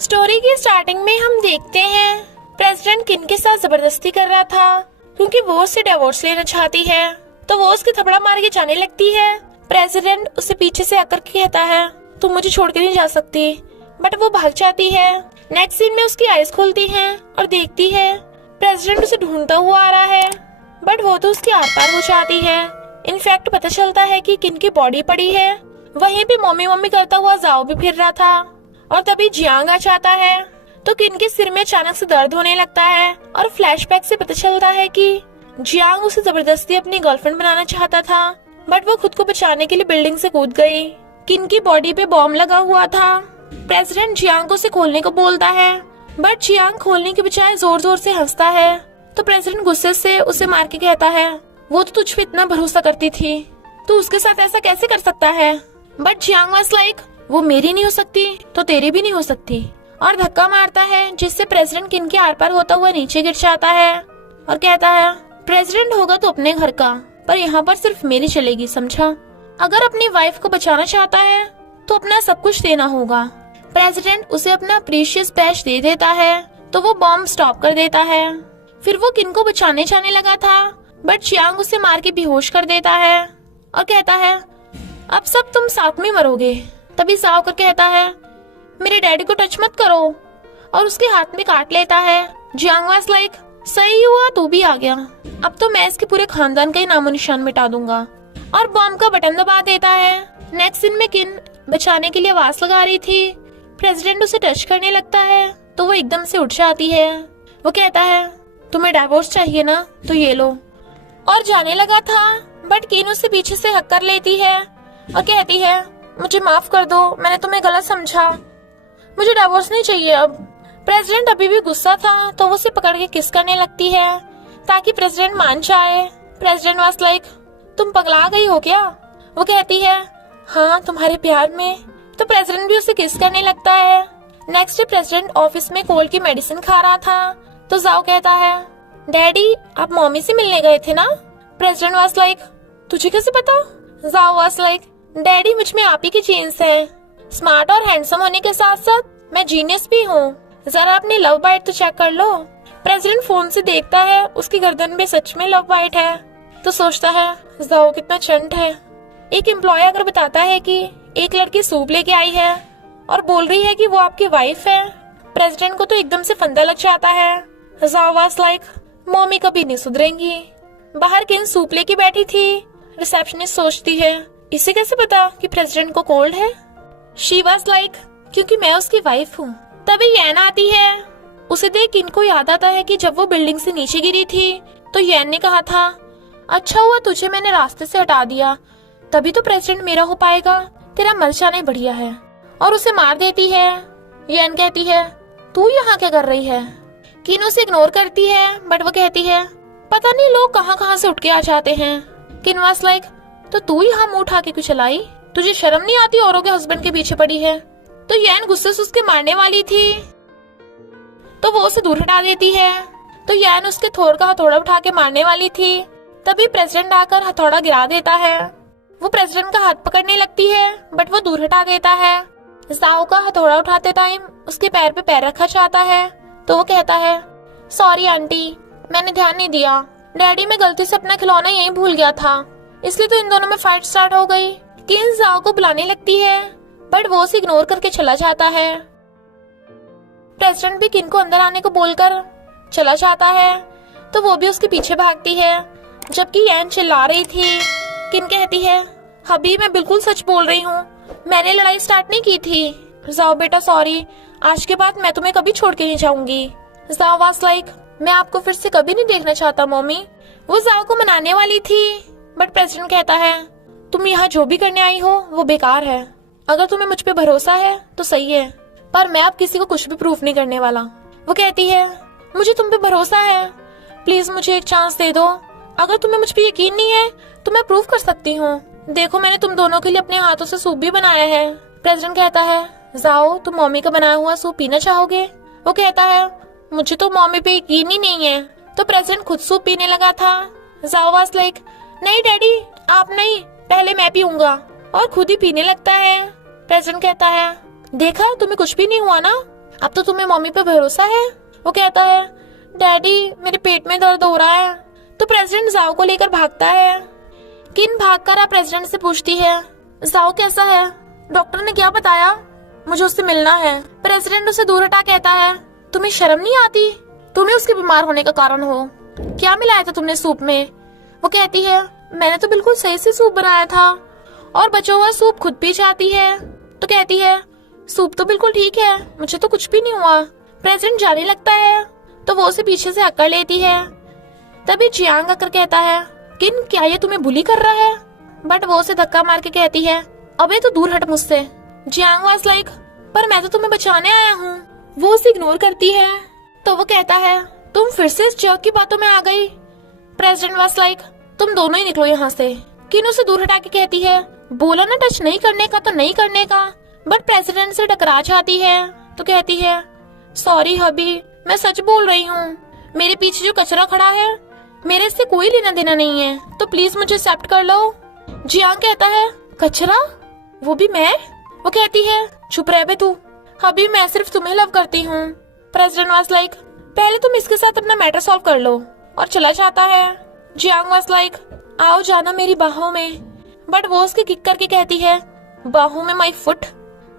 Story की starting में हम देखते हैं प्रेसिडेंट किन के साथ जबरदस्ती कर रहा था क्योंकि वो उससे डिवोर्स लेना चाहती है। तो वो उसके थपड़ा मार के जाने लगती है। प्रेसिडेंट उसे पीछे से आकर के कहता है तुम मुझे छोड़ के नहीं जा सकती, बट वो भाग जाती है। नेक्स्ट सीन में उसकी आईज खुलती हैं और देखती है प्रेसिडेंट उसे ढूंढता हुआ आ रहा है, बट वो तो उसके आर पार हो जाती है। इनफैक्ट पता चलता है कि किन की बॉडी पड़ी है। वहीं पे मम्मी मम्मी करता हुआ जाओ भी फिर रहा था और तभी जियांग आ जाता है। तो किन के सिर में अचानक से दर्द होने लगता है और फ्लैशबैक से पता चलता है कि जियांग उसे जबरदस्ती अपनी गर्लफ्रेंड बनाना चाहता था, बट वो खुद को बचाने के लिए बिल्डिंग से कूद गई। किन की बॉडी पे बॉम्ब लगा हुआ था। प्रेसिडेंट जियांग को उसे खोलने को बोलता है, बट जियांग खोलने के बजाय जोर जोर से हंसता है। तो प्रेसिडेंट गुस्से से उसे मार के कहता है वो तो तुझ पे इतना भरोसा करती थी, तू उसके साथ ऐसा कैसे कर सकता है। बट जियांग वाज लाइक वो मेरी नहीं हो सकती तो तेरी भी नहीं हो सकती, और धक्का मारता है जिससे प्रेसिडेंट किन के आर पार होता हुआ नीचे गिर जाता है और कहता है प्रेसिडेंट होगा तो अपने घर का, पर यहाँ पर सिर्फ मेरी चलेगी, समझा। अगर अपनी वाइफ को बचाना चाहता है तो अपना सब कुछ देना होगा। प्रेसिडेंट उसे अपना प्रीशियस बैच दे देता है तो वो बॉम्ब स्टॉप कर देता है। फिर वो किन को बचाने जाने लगा था, बट जियांग उसे मार के बेहोश कर देता है और कहता है अब सब तुम साथ में मरोगे। तभी जाओ कर कहता है मेरे डैडी को टच मत करो और उसके हाथ में काट लेता है। जियांग वाज लाइक सही हुआ तू भी आ गया, अब तो मैं इसके पूरे खानदान का ही नामो निशान मिटा दूंगा, और बॉम्ब का बटन दबा देता है। नेक्स्ट सीन में किन बचाने के लिए आवाज लगा रही थी। प्रेसिडेंट उसे टच करने लगता है तो वो एकदम से उठ जाती है। वो कहता है तुम्हें डाइवोर्स चाहिए ना, तो ये लो, और जाने लगा था, बट किन उसे पीछे से हक कर लेती है और कहती है मुझे माफ कर दो, मैंने तुम्हें गलत समझा, मुझे डाइवोर्स नहीं चाहिए अब। प्रेसिडेंट अभी भी गुस्सा था तो वो उसे पकड़ के किस करने लगती है ताकि प्रेसिडेंट मान जाए। प्रेसिडेंट वाज लाइक तुम पगला गई हो क्या। वो कहती है हाँ तुम्हारे प्यार में। तो प्रेसिडेंट भी उसे किस करने लगता है। नेक्स्ट डे प्रेसिडेंट ऑफिस में कोल्ड की मेडिसिन खा रहा था तो जाओ कहता है डैडी आप मम्मी से मिलने गए थे ना। प्रेसिडेंट वाज लाइक तुझे कैसे पता। जाओ वाज लाइक डैडी मुझ में आप ही की जीन्स है, स्मार्ट और हैंडसम होने के साथ साथ मैं जीनियस भी हूँ, जरा अपनी लव बाइट तो चेक कर लो। प्रेसिडेंट फोन से देखता है उसकी गर्दन में सच में लव बाइट है तो सोचता है जाओ कितना चंट है। एक एम्प्लॉय अगर बताता है कि एक लड़की सूप लेके आई है और बोल रही है कि वो आपकी वाइफ है, प्रेसिडेंट को तो एकदम से फंदा लग जाता है। जाओ वाज लाइक मम्मी कभी नहीं सुधरेंगी। बाहर किन सूप लेके बैठी थी। रिसेप्शनिस्ट सोचती है इसे कैसे पता कि प्रेसिडेंट को कोल्ड है। शी वाज लाइक क्योंकि मैं उसकी वाइफ हूँ। तभी यैन आती है। उसे देख किन को याद आता है कि जब वो बिल्डिंग से नीचे गिरी थी तो यैन ने कहा था अच्छा हुआ तुझे मैंने रास्ते से हटा दिया, तभी तो प्रेसिडेंट मेरा हो पाएगा, तेरा मर जाना बढ़िया है, और उसे मार देती है। यैन कहती है तू यहाँ क्या कर रही है। किन उसे इग्नोर करती है, बट वो कहती है पता नहीं लोग कहाँ कहाँ से उठ के आ जाते हैं। किन वाज लाइक तो तू ही हम उठा के क्यों चलाई, तुझे शर्म नहीं आती औरों के हस्बैंड के पीछे पड़ी है। तो यैन गुस्से से उसके मारने वाली थी तो वो उसे दूर हटा देती है। तो यैन उसके थोर का हथौड़ा उठा के मारने वाली थी, तभी प्रेसिडेंट आकर हथौड़ा गिरा देता है। वो प्रेसिडेंट का हाथ पकड़ने लगती है, बट वो दूर हटा देता है। जाओ का हथौड़ा उठाते टाइम उसके पैर पे पैर रखा जाता है तो वो कहता है सॉरी आंटी, मैंने ध्यान नहीं दिया, डैडी मैं गलती से अपना खिलौना यहीं भूल गया था, इसलिए तो इन दोनों में फाइट स्टार्ट हो गई। किन जाओ को बुलाने लगती है, बट वो उसे इग्नोर करके चला जाता है। प्रेसिडेंट भी किन को अंदर आने को बोलकर चला जाता है तो वो भी उसके पीछे भागती है। जबकि यैन चिल्ला रही थी। किन कहती है अभी मैं बिल्कुल सच बोल रही हूँ, मैंने लड़ाई स्टार्ट नहीं की थी। जाओ बेटा सॉरी, आज के बाद मैं तुम्हें कभी छोड़ के नहीं जाऊंगी। जाओ वाज लाइक मैं आपको फिर से कभी नहीं देखना चाहता मम्मी। वो जाओ को मनाने वाली थी, बट प्रेसिडेंट कहता है तुम यहाँ जो भी करने आई हो वो बेकार है, अगर तुम्हें मुझ पे भरोसा है तो सही है, पर मैं अब किसी को कुछ भी प्रूफ नहीं करने वाला। वो कहती है मुझे तुम पे भरोसा है, प्लीज मुझे एक चांस दे दो, अगर तुम्हें मुझ पे यकीन नहीं है तो मैं प्रूफ कर सकती हूँ, देखो मैंने तुम दोनों के लिए अपने हाथों से सूप भी बनाया है। प्रेसिडेंट कहता है जाओ तुम मम्मी का बनाया हुआ सूप पीना चाहोगे। वो कहता है मुझे तो मम्मी पे यकीन ही नहीं है। तो प्रेसिडेंट खुद सूप पीने लगा था। जाओ वाज लाइक नहीं डैडी आप नहीं, पहले मैं पीऊंगा, और खुद ही पीने लगता है। प्रेसिडेंट कहता है देखा तुम्हें कुछ भी नहीं हुआ ना, अब तो तुम्हें मम्मी पे भरोसा है? वो कहता है डैडी मेरे पेट में दर्द हो रहा है। तो प्रेसिडेंट जाओ को लेकर भागता है। किन भागकर प्रेसिडेंट से पूछती है जाओ कैसा है, डॉक्टर ने क्या बताया? मुझे उससे मिलना है। प्रेसिडेंट उसे दूर हटा कहता है तुम्हें शर्म नहीं आती? तुम्हें उसके बीमार होने का कारण हो। क्या मिलाया था तुमने सूप में? वो कहती है मैंने तो बिल्कुल सही से सूप बनाया था और बचा हुआ सूप खुद पी जाती है। तो कहती है सूप तो बिल्कुल ठीक है, मुझे तो कुछ भी नहीं हुआ। प्रेसिडेंट जाने लगता है तो वो उसे पीछे से अकड़ लेती है। तभी जियांग आकर कहता है किन क्या ये तुम्हें बुली कर रहा है? बट वो उसे धक्का मार के कहती है अबे तो दूर हट मुझसे। जियांग वाज लाइक पर मैं तो तुम्हें बचाने आया हूँ। वो उसे इग्नोर करती है तो वो कहता है तुम फिर से इस जर्क की बातों में आ गई। प्रेसिडेंट वाज लाइक तुम दोनों ही निकलो यहाँ से। किन उसे दूर हटा के कहती है बोला ना टच नहीं करने का तो नहीं करने का। बट प्रेसिडेंट से टकरा जाती है तो कहती है सॉरी हबी, मैं सच बोल रही हूँ। मेरे पीछे जो कचरा खड़ा है मेरे इससे कोई लेना देना नहीं है, तो प्लीज मुझे एक्सेप्ट कर लो। जियांग कहता है कचरा? वो भी मैं? वो कहती है चुप रह बे तू, अभी मैं सिर्फ तुम्हें लव करती हूँ। प्रेसिडेंट वाज लाइक पहले तुम इसके साथ अपना मैटर सॉल्व कर लो, और चला जाता है। जियांग वाज लाइक आओ जाना मेरी बाहों में। बट वो उसके किक करके कहती है बाहों में माई फुट,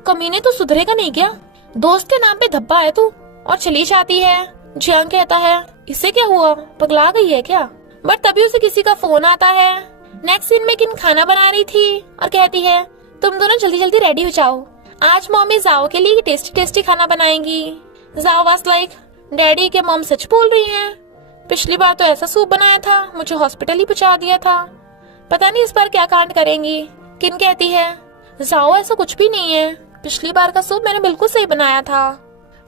कमीने तो सुधरेगा नहीं क्या? दोस्त के नाम पे धब्बा है तू, और चली जाती है। जियांग कहता है इससे क्या हुआ, पगला गई है क्या? बट तभी उसे किसी का फोन आता है। नेक्स्ट सीन में किन खाना बना रही थी और कहती है तुम दोनों जल्दी जल्दी रेडी हो जाओ, आज मम्मी जाओ के लिए टेस्टी टेस्टी खाना बनाएंगी। जाओ वाज लाइक डैडी के मॉम सच बोल रही हैं, पिछली बार तो ऐसा सूप बनाया था मुझे हॉस्पिटल ही पहुंचा दिया था, पता नहीं इस बार क्या कांड करेंगी। किन कहती है जाओ ऐसा कुछ भी नहीं है, पिछली बार का सूप मैंने बिल्कुल सही बनाया था,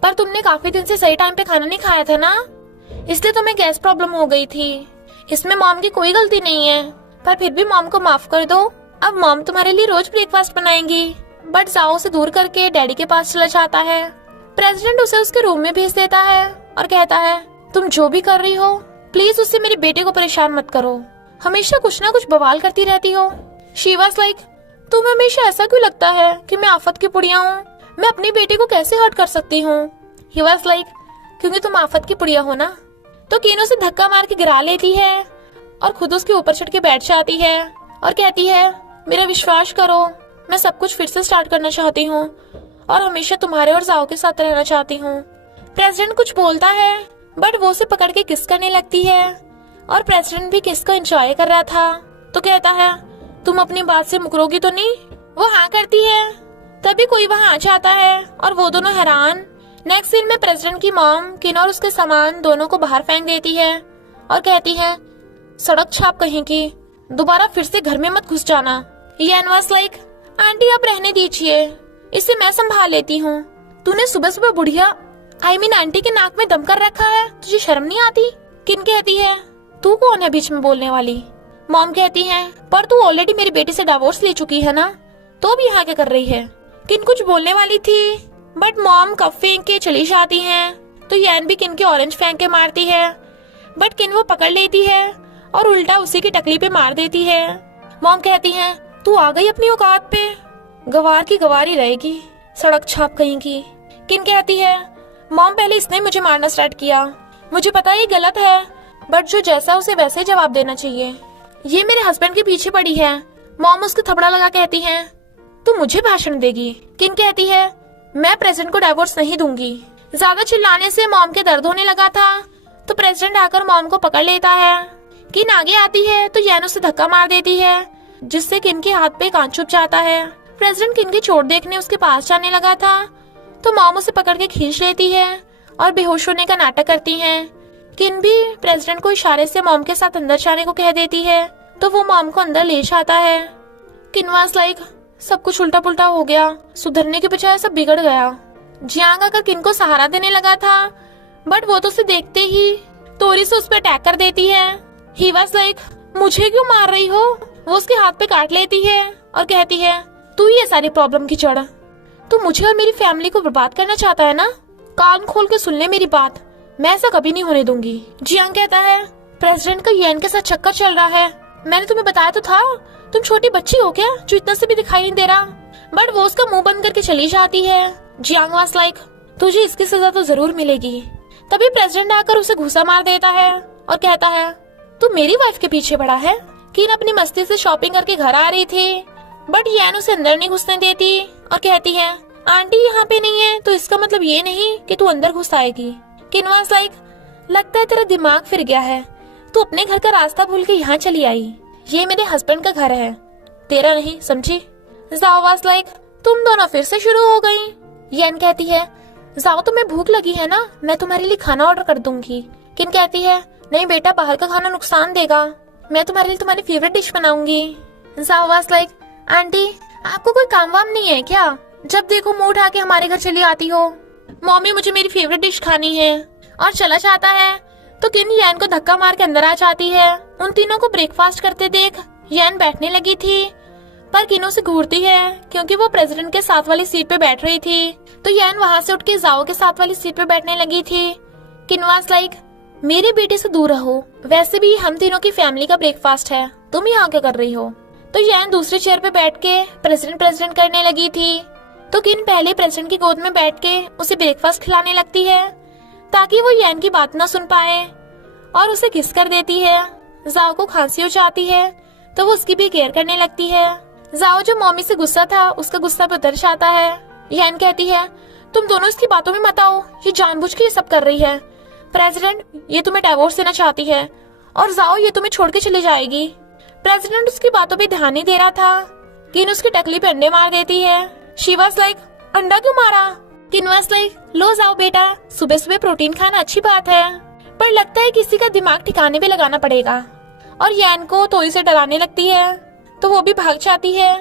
पर तुमने काफी दिन से सही टाइम पे खाना नहीं खाया था ना, इसलिए तुम्हें गैस प्रॉब्लम हो गई थी। इसमें मॉम की कोई गलती नहीं है, पर फिर भी मॉम को माफ कर दो, अब मॉम तुम्हारे लिए रोज ब्रेकफास्ट बनाएंगी। बट जाओ से दूर करके डैडी के पास चला जाता है। प्रेसिडेंट उसे उसके रूम में भेज देता है और कहता है तुम जो भी कर रही हो प्लीज उससे मेरे बेटे को परेशान मत करो, हमेशा कुछ ना कुछ बवाल करती रहती हो। शी वाज लाइक तुम्हें हमेशा ऐसा क्यों लगता है कि मैं आफत की पुड़िया हूँ, मैं अपने बेटे को कैसे हर्ट कर सकती हूँ? ही वाज लाइक क्योंकि तुम आफत की पुड़िया हो ना। तो कीनो से धक्का मार के गिरा लेती है और खुद उसके ऊपर चढ़ के बैठ जाती है और कहती है मेरा विश्वास करो, मैं सब कुछ फिर से स्टार्ट करना चाहती हूँ और हमेशा तुम्हारे और जाओ के साथ रहना चाहती हूँ। प्रेसिडेंट कुछ बोलता है बट वो उसे पकड़ के किस करने लगती है और प्रेसिडेंट भी किस को एंजॉय कर रहा था। तो कहता है तुम अपनी बात से मुकरोगी तो नहीं? वो हाँ करती है। तभी कोई वहाँ आ जाता है और वो दोनों हैरान। नेक्स्ट सीन में प्रेसिडेंट की मॉम किन और उसके सामान दोनों को बाहर फेंक देती है और कहती है सड़क छाप कहीं की, दोबारा फिर से घर में मत घुस जाना। यान वाज लाइक आंटी आप रहने दीजिए, इसे मैं संभाल लेती हूँ। तूने सुबह सुबह बुढ़िया आंटी के नाक में दम कर रखा है, तुझे शर्म नहीं आती? किन कहती है तू कौन है बीच में बोलने वाली? मॉम कहती है पर तू ऑलरेडी मेरे बेटे से डिवोर्स ले चुकी है ना, तो भी यहाँ क्या कर रही है? किन कुछ बोलने वाली थी बट मॉम कप फेंक के चली जाती है। तो यान भी किन के ऑरेंज फेंक के मारती है बट किन वो पकड़ लेती है और उल्टा उसी की टकली पे मार देती है। मॉम कहती है तू आ गई अपनी औकात पे, गवार की गवारी रहेगी, सड़क छाप कहीं की। किन कहती है मॉम पहले इसने मुझे मारना स्टार्ट किया, मुझे पता है गलत है बट जो जैसा उसे वैसे ही जवाब देना चाहिए। ये मेरे हस्बैंड के पीछे पड़ी है। मॉम उसके थपड़ा लगा कहती है तू मुझे भाषण देगी? किन कहती है मैं प्रेसिडेंट को डिवोर्स नहीं दूंगी। ज्यादा चिल्लाने से मॉम के दर्द होने लगा था तो प्रेसिडेंट आकर मॉम को पकड़ लेता है। किन आगे आती है तो यान उसे धक्का मार देती है जिससे किन के हाथ पे कांच छुप जाता है। प्रेसिडेंट किन की चोट देखने उसके पास जाने लगा था तो मॉम उसे पकड़ के खींच लेती है और बेहोश होने का नाटक करती है। किन भी प्रेसिडेंट को इशारे से मॉम के साथ अंदर जाने को कह देती है तो वो मॉम को अंदर ले जाता है। किन वाज लाइक सब कुछ उल्टा पुल्टा हो गया, सुधरने के बजाय सब बिगड़ गया। जियांग आकर किन को सहारा देने लगा था बट वो तो उसे देखते ही तोरी से उस पर अटैक कर देती है। ही वाज लाइक मुझे क्यों मार रही हो? वो उसके हाथ पे काट लेती है और कहती है तू ही है सारी प्रॉब्लम की जड़, तू मुझे और मेरी फैमिली को बर्बाद करना चाहता है ना? कान खोल के सुन ले मेरी बात, मैं ऐसा कभी नहीं होने दूंगी। जियांग कहता है प्रेसिडेंट का यान के साथ चक्कर चल रहा है, मैंने तुम्हें बताया तो था, तुम छोटी बच्ची हो क्या जो इतना से भी दिखाई नहीं दे रहा? बट वो उसका मुंह बंद करके चली जाती है। जियांग वाज लाइक तुझे इसकी सजा तो जरूर मिलेगी। तभी प्रेसिडेंट आकर उसे घूसा मार देता है और कहता है, तू मेरी वाइफ के पीछे पड़ा है। किन अपनी मस्ती से शॉपिंग करके घर आ रही थी, बट यान उसे अंदर नहीं घुसने देती और कहती है, आंटी यहाँ पे नहीं है तो इसका मतलब ये नहीं कि तू अंदर घुस आएगी। किन वाज लाइक, लगता है तेरा दिमाग फिर गया है, तू अपने घर का रास्ता भूल के यहाँ चली आई। ये मेरे हस्बैंड का घर है, तेरा नहीं, समझी। जाओ वाज लाइक, तुम दोनों फिर से शुरू हो गई। यान कहती है, जाओ तुम्हें भूख लगी है ना, मैं तुम्हारे लिए खाना ऑर्डर कर दूंगी। किन कहती है, नहीं बेटा, बाहर का खाना नुकसान देगा, मैं तुम्हारे लिए तुम्हारी फेवरेट डिश बनाऊंगी। जाओ वाज लाइक, आंटी आपको कोई काम वाम नहीं है क्या, जब देखो मुंह उठा के हमारे घर चली आती हो। मम्मी मुझे मेरी फेवरेट डिश खानी है। और चला जाता है तो किन यान को धक्का मार के अंदर आ जाती है। उन तीनों को ब्रेकफास्ट करते देख यान बैठने लगी थी, पर किन उसे घूरती है क्योंकि वो प्रेसिडेंट के साथ वाली सीट पे बैठ रही थी। तो यान वहाँ से उठ के जाओ के साथ वाली सीट पे बैठने लगी थी। किन वाज लाइक, मेरे बेटे से दूर रहो, वैसे भी हम तीनों की फैमिली का ब्रेकफास्ट है, तुम यहाँ क्या कर रही हो। तो यान दूसरी चेयर पे बैठ के प्रेसिडेंट करने लगी थी। तो किन पहले प्रेसिडेंट की गोद में बैठ के उसे ब्रेकफास्ट खिलाने लगती है ताकि वो यान की बात ना सुन पाए और उसे किस कर देती है। जाओ को खांसी हो जाती है तो वो उसकी भी केयर करने लगती है। जाओ जो मम्मी से गुस्सा था उसका गुस्सा भी उतर जाता है। यान कहती है, तुम दोनों इसकी बातों में मत आओ, ये जानबूझ के ये सब कर रही है। प्रेसिडेंट ये तुम्हें डिवोर्स देना चाहती है और जाओ ये तुम्हें छोड़ के चली जाएगी। प्रेसिडेंट उसकी बातों पे ध्यान नहीं दे रहा था। किन उसकी टकली पे अंडे मार देती है। शी वाज लाइक, अंडा क्यों मारा। किन वाज लाइक, लो जाओ बेटा, सुबह सुबह प्रोटीन खाना अच्छी बात है, पर लगता है किसी का दिमाग ठिकाने पे लगाना पड़ेगा। और यान को तोई से डराने लगती है तो वो भी भाग जाती है।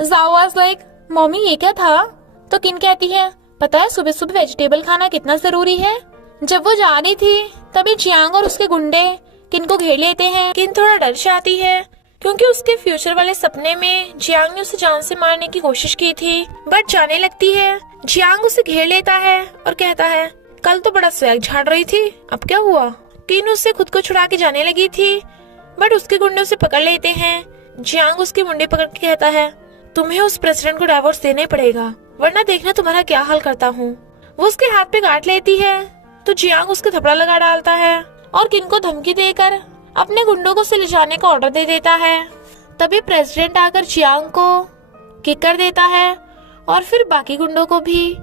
जाओ वाज लाइक, मम्मी ये क्या था। तो किन कहती है, पता है सुबह सुबह वेजिटेबल खाना कितना जरूरी है। जब वो जा रही थी तभी जियांग और उसके गुंडे किन को घेर लेते हैं। किन थोड़ा डर जाती है क्योंकि उसके फ्यूचर वाले सपने में जियांग ने उसे जान से मारने की कोशिश की थी, बट जाने लगती है। जियांग उसे घेर लेता है और कहता है, कल तो बड़ा स्वैग झाड़ रही थी, अब क्या हुआ। किन उससे खुद को छुड़ा के जाने लगी थी, बट उसके गुंडे उसे पकड़ लेते हैं। जियांग उसके मुंडे पकड़ के कहता है, तुम्हें उस प्रेसिडेंट को डिवोर्स देना ही पड़ेगा, वरना देखना तुम्हारा क्या हाल करता हूँ। वो उसके हाथ पे गांठ लेती है तो जियांग उसके थपड़ा लगा डालता है और किन को धमकी देकर अपने गुंडों को उसे ले जाने का ऑर्डर दे देता है। तभी प्रेसिडेंट आकर जियांग को किक कर देता है और फिर बाकी गुंडों को भी।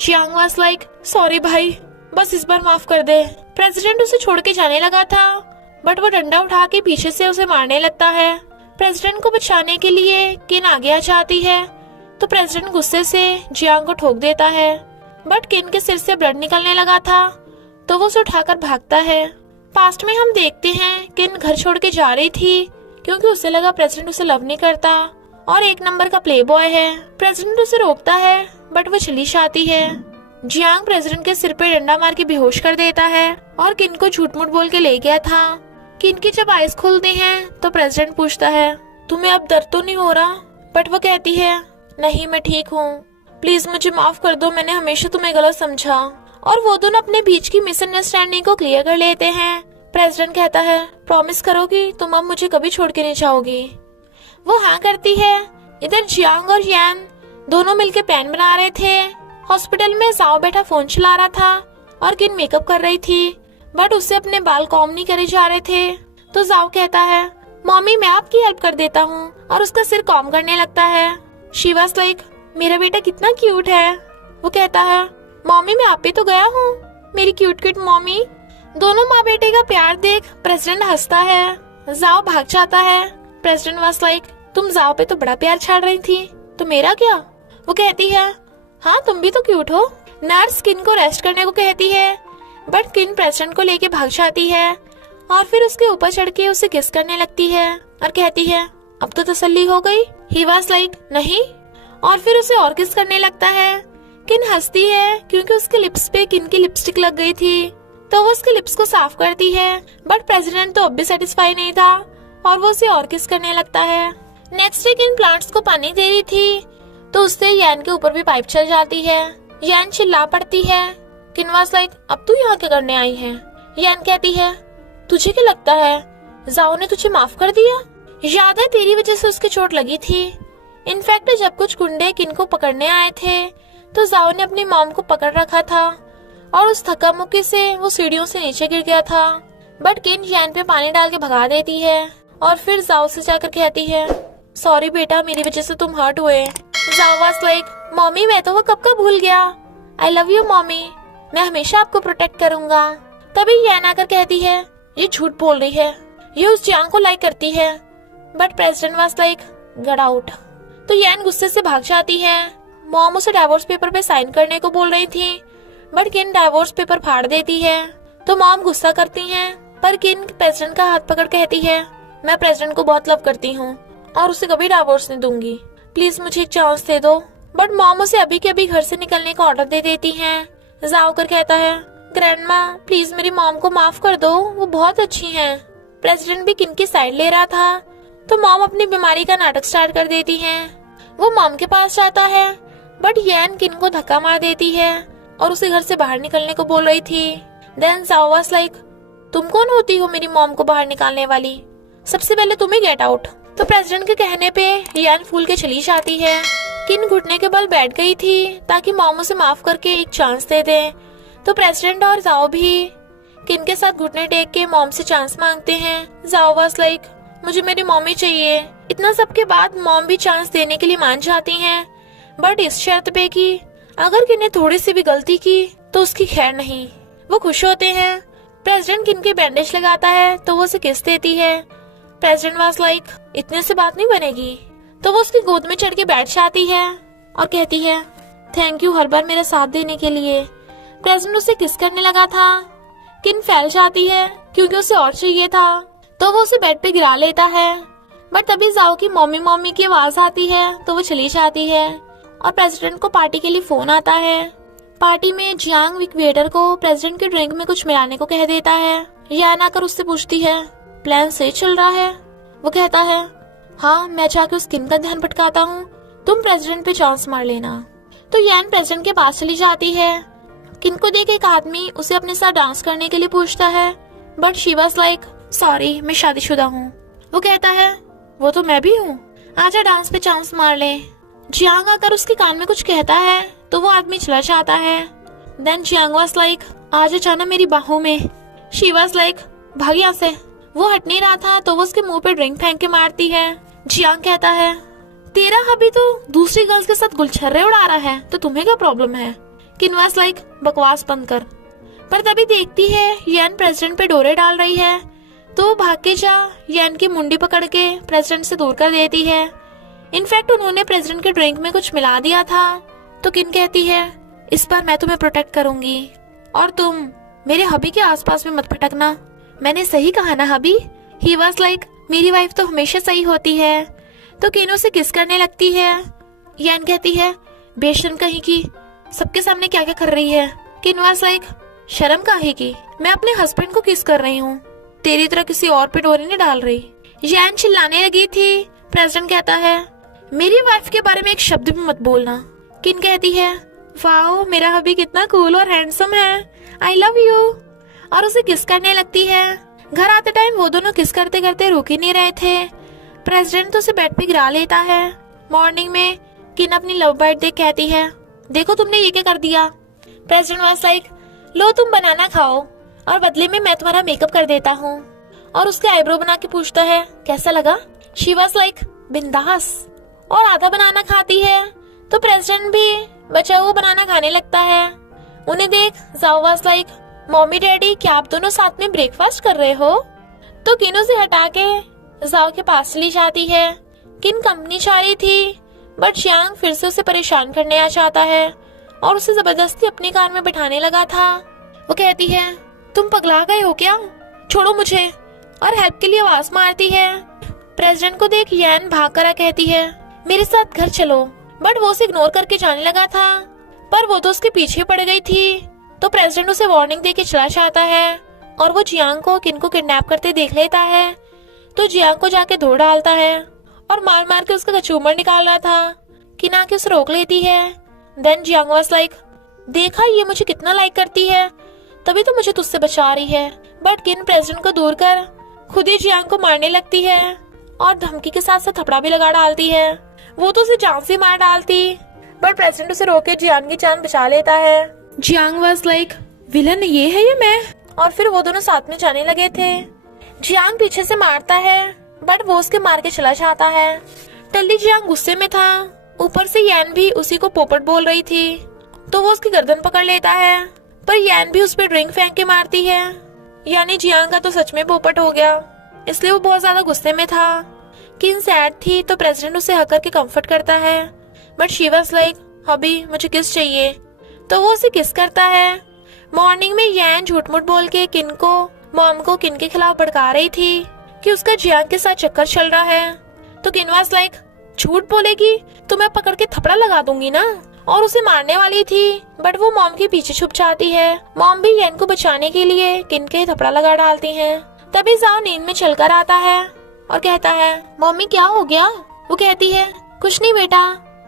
जियांग वाज लाइक, सॉरी भाई, बस इस बार माफ कर दे। प्रेसिडेंट उसे छोड़ के जाने लगा था, बट वो डंडा उठा के पीछे से उसे मारने लगता है। प्रेसिडेंट को बचाने के लिए किन आगे आ जाती है तो प्रेसिडेंट गुस्से से जियांग को ठोक देता है, बट किन के सिर से ब्लड निकलने लगा था तो वो उसे उठाकर भागता है। पास्ट में हम देखते हैं किन घर छोड़ के जा रही थी क्योंकि उसे लगा प्रेसिडेंट उसे लव नहीं करता और एक नंबर का प्ले बॉय है। प्रेसिडेंट उसे रोकता है बट वो चली जाती है। जियांग प्रेसिडेंट के सिर पे डंडा मार के बेहोश कर देता है और किन को झूठ मूठ बोल के ले गया था। किन की जब आइज खुलती हैं तो प्रेसिडेंट पूछता है, तुम्हें अब दर्द तो नहीं हो रहा। बट वो कहती है, नहीं मैं ठीक हूँ, प्लीज मुझे माफ कर दो, मैंने हमेशा तुम्हें गलत समझा। और वो दोनों अपने बीच की मिसअंडरस्टैंडिंग को क्लियर कर लेते हैं। प्रेसिडेंट कहता है, प्रॉमिस करो कि तुम अब मुझे कभी छोड़ के नहीं जाओगी। वो हाँ करती है। इधर जियांग और यान दोनों मिलकर प्लान बना रहे थे। हॉस्पिटल में जाओ बैठा फोन चला रहा था और किन मेकअप कर रही थी, बट उससे अपने बाल कॉम नहीं करे जा रहे थे। तो जाओ कहता है, मम्मी मैं आपकी हेल्प कर देता हूँ, और उसका सिर कॉम करने लगता है। शी वाज लाइक, मेरा बेटा कितना क्यूट है। वो कहता है, मम्मी मैं आप पे तो गया हूँ, मेरी क्यूट क्यूट मम्मी। दोनों माँ बेटे का प्यार देख प्रेसिडेंट हंसता है। जाओ भाग जाता है। प्रेसिडेंट वाज लाइक, तुम जाओ पे तो बड़ा प्यार छाड़ रही थी, तो मेरा क्या। वो कहती है, हाँ तुम भी तो क्यूट हो। नर्स किन को रेस्ट करने को कहती है, बट किन प्रेसिडेंट को लेके भाग जाती है और फिर उसके ऊपर चढ़ के उसे किस करने लगती है और कहती है, अब तो तसल्ली हो गई। ही वाज लाइक, नहीं, और फिर उसे और किस करने लगता है। किन हंसती है क्योंकि उसके लिप्स पे किन की लिपस्टिक लग गई थी, तो वो उसके लिप्स को साफ करती है, बट प्रेसिडेंट तो अब भी सेटिस्फाई नहीं था और वो उसे और किस करने लगता है। नेक्स्ट डे किन प्लांट्स को पानी दे रही थी तो उससे यान के ऊपर भी पाइप चल जाती है। यान चिल्ला पड़ती है। किन वाज लाइक, अब तू यहाँ क्या करने आई है। यान कहती है, तुझे क्या लगता है जाओ ने तुझे माफ कर दिया। याद है तेरी वजह से उसकी चोट लगी थी। इनफैक्ट जब कुछ गुंडे किन को पकड़ने आए थे तो जाओ ने अपनी मॉम को पकड़ रखा था और उस धक्का मुक्की से वो सीढ़ियों से नीचे गिर गया था। बट किन यान पे पानी डाल के भगा देती है और फिर जाओ से जाकर कहती है, सॉरी बेटा, मेरी वजह से तुम हर्ट हुए। जाओ वाज लाइक, मॉमी मैं तो वो कब का भूल गया। आई लव यू मॉमी, मैं हमेशा आपको प्रोटेक्ट करूंगा। तभी यान आकर कहती है, ये झूठ बोल रही है, ये उस जियांग को लाइक करती है। But president was like, get out. तो यान गुस्से से भाग जाती है। मॉम उसे डाइवोर्स पेपर पे साइन करने को बोल रही थी, बट किन डाइवोर्स पेपर फाड़ देती है। तो मॉम गुस्सा करती हैं, पर किन प्रेसिडेंट का हाथ पकड़ कहती है, मैं प्रेसिडेंट को बहुत लव करती हूँ और उसे कभी डाइवोर्स नहीं दूंगी, प्लीज मुझे एक चांस दे दो। बट मॉम उसे अभी के अभी घर से निकलने का ऑर्डर दे देती हैं। जाओ कर कहता है, ग्रैंडमा प्लीज मेरी मॉम को माफ कर दो, वो बहुत अच्छी हैं। प्रेसिडेंट भी किन की साइड ले रहा था, तो मॉम अपनी बीमारी का नाटक स्टार्ट कर देती हैं। वो मॉम के पास जाता है, बट यान किन को धक्का मार देती है और उसे घर से बाहर निकलने को बोल रही थी। देन जाओ वाज लाइक, तुम कौन होती हो मेरी मॉम को बाहर निकालने वाली, सबसे पहले तुम ही गेट आउट। तो प्रेसिडेंट के कहने पे यान फूल के चली जाती है। किन घुटने के बल बैठ गई थी ताकि मॉम उसे माफ करके एक चांस दे दे। तो प्रेसिडेंट और जाओ भी किन के साथ घुटने टेक के मॉम से चांस मांगते हैं। जाओ वाज लाइक, मुझे मेरी मॉमी चाहिए। इतना सब के बाद मॉम भी चांस देने के लिए मान जाती हैं, बट इस शर्त पे कि अगर किन ने थोड़ी सी भी गलती की तो उसकी खैर नहीं। वो खुश होते हैं। प्रेसिडेंट किन के बैंडेज लगाता है तो वो उसे किस देती है। प्रेसिडेंट वाज लाइक, इतने से बात नहीं बनेगी। तो वो उसकी गोद में चढ़ के बैठ जाती है और कहती है, थैंक यू हर बार मेरा साथ देने के लिए। प्रेसिडेंट उसे किस करने लगा था। किन फैल जाती है क्योंकि उसे और चाहिए था, तो वो उसे बेड पे गिरा लेता है। बट तभी जाओ की मम्मी मम्मी की आवाज आती है तो वो चली जाती है और प्रेसिडेंट को पार्टी के लिए फोन आता है। पार्टी में जियांग वेटर को प्रेसिडेंट के ड्रिंक में कुछ मिलाने को कह देता है। यान आकर उससे पूछती है, प्लान सही चल रहा है। वो कहता है, हाँ मैं जाके उस किन का ध्यान भटकाता हूँ, तुम प्रेसिडेंट पे चांस मार लेना। तो यान प्रेसिडेंट के पास चली जाती है। किन को देख एक आदमी उसे अपने साथ डांस करने के लिए पूछता है, but she was like, sorry मैं शादीशुदा हूँ। वो कहता है, वो तो मैं भी हूँ, आजा डांस पे चांस मार ले। जियांग आकर उसके कान में कुछ कहता है तो वो आदमी चला जाता है। देन जियांग वाज लाइक, आजा जाना मेरी बाहों में। शी वाज लाइक, भाग यहाँ से। वो हट नहीं रहा था तो वो उसके मुंह पे ड्रिंक फेंक के मारती है। जियांग कहता है, तेरा हबी तो दूसरी गर्ल्स के साथ गुलछर्रे उड़ा रहा है, तो तुम्हें क्या प्रॉब्लम है। किन वाज लाइक, बकवास बंद कर। पर तभी देखती है यान प्रेसिडेंट पे डोरे डाल रही है, तो वो भाग के जा यान की मुंडी पकड़ के प्रेसिडेंट से दूर कर देती है। इनफैक्ट उन्होंने प्रेसिडेंट के ड्रिंक में कुछ मिला दिया था। तो किन कहती है, इस बार मैं तुम्हें प्रोटेक्ट करूंगी और तुम मेरे हबी के आसपास में मत भटकना। मैंने सही कहा ना हबी। ही वाज लाइक, मेरी वाइफ तो हमेशा सही होती है। तो किन उसे किस करने लगती है। यान कहती है, बेशर्म कहीं की, सबके सामने क्या क्या कर रही है। किन वाज लाइक, शर्म काहे की, मैं अपने हस्बैंड को किस कर रही हूँ, तेरी तरह किसी और पे डोरी नहीं डाल रही। यान चिल्लाने लगी थी। प्रेसिडेंट कहता है, मेरी वाइफ के बारे में एक शब्द भी मत बोलना। किन कहती है, वाओ मेरा हबी कितना कूल और हैंडसम है, आई लव यू, और उसे किस करने लगती है। घर आते टाइम वो दोनों किस करते करते रुक ही नहीं रहे थे। प्रेसिडेंट तो उसे बेड पे गिरा लेता है। मॉर्निंग में किन अपनी लव बाइट देख कहती है, देखो तुमने ये क्या कर दिया। प्रेसिडेंट वाज लाइक, लो तुम बनाना खाओ और बदले में मैं तुम्हारा मेकअप कर देता हूँ। और उसके आईब्रो बना के पूछता है, कैसा लगा। शी वाज लाइक, बिंदास, और आधा बनाना खाती है। तो प्रेसिडेंट भी बचा हुआ बनाना खाने लगता है। उन्हें देख जाओ वाज लाइक, मम्मी डैडी क्या आप दोनों साथ में ब्रेकफास्ट कर रहे हो। तो किन उसे हटा के जाओ के पास चली जाती है। किन कंपनी चाह रही थी, बट जियांग फिर से उसे परेशान करने आ जाता है और उसे जबरदस्ती अपनी कार में बिठाने लगा था। वो कहती है, तुम पगला गए हो क्या, छोड़ो मुझे, और हेल्प के लिए आवाज मारती है। प्रेसिडेंट को देख यान भाग कर कहती है, मेरे साथ घर चलो। बट वो उसे इग्नोर करके जाने लगा था, पर वो तो उसके पीछे पड़ गई थी। तो प्रेसिडेंट उसे वार्निंग देके चला जाता है और वो जियांग को किन को किडनैप करते देख लेता है। तो जियांग को जाके धो डालता है और मार मार के उसका कचूमर निकाल रहा था। किन आके उसे रोक लेती है। देन जियांग वाज लाइक, देखा ये मुझे कितना लाइक करती है, तभी तो मुझे तुझसे बचा रही है। बट किन प्रेसिडेंट को दूर कर खुद ही जियांग को मारने लगती है और धमकी के साथ साथ थपड़ा भी लगा डालती है। वो तो उसे जान से मार डालती। बट प्रेसिडेंट उसे रोक के जियांग की जान बचा लेता है। जियांग वाज लाइक, विलन ये है या मैं? और फिर वो दोनों साथ में जाने लगे थे। जियांग पीछे से मारता है बट वो उसके मार के चला जाता है। टल्ली जियांग गुस्से में था, ऊपर से यान भी उसी को पोपट बोल रही थी, तो वो उसकी गर्दन पकड़ लेता है, पर यान भी उस पर ड्रिंक फेंक के मारती है। यानी जियांग का तो सच में पोपट हो गया, इसलिए वो बहुत ज्यादा गुस्से में था। किन सैड थी तो प्रेसिडेंट उसे हक करके कंफर्ट करता है, बट शी वाज लाइक, अभी मुझे किस चाहिए, तो वो उसे किस करता है। मॉर्निंग में यान झूठ मूठ बोल के किन को मॉम को किन के खिलाफ भड़का रही थी कि उसका जियांग के साथ चक्कर चल रहा है, तो किन वाज लाइक, झूठ बोलेगी तो मैं पकड़ के थपड़ा लगा दूंगी ना, और उसे मारने वाली थी, बट वो मॉम के पीछे छुप जाती है। मॉम भी यान को बचाने के लिए किन के थपड़ा लगा डालती हैं। तभी जाओ नींद में चलकर आता है और कहता है, मम्मी क्या हो गया? वो कहती है, कुछ नहीं बेटा,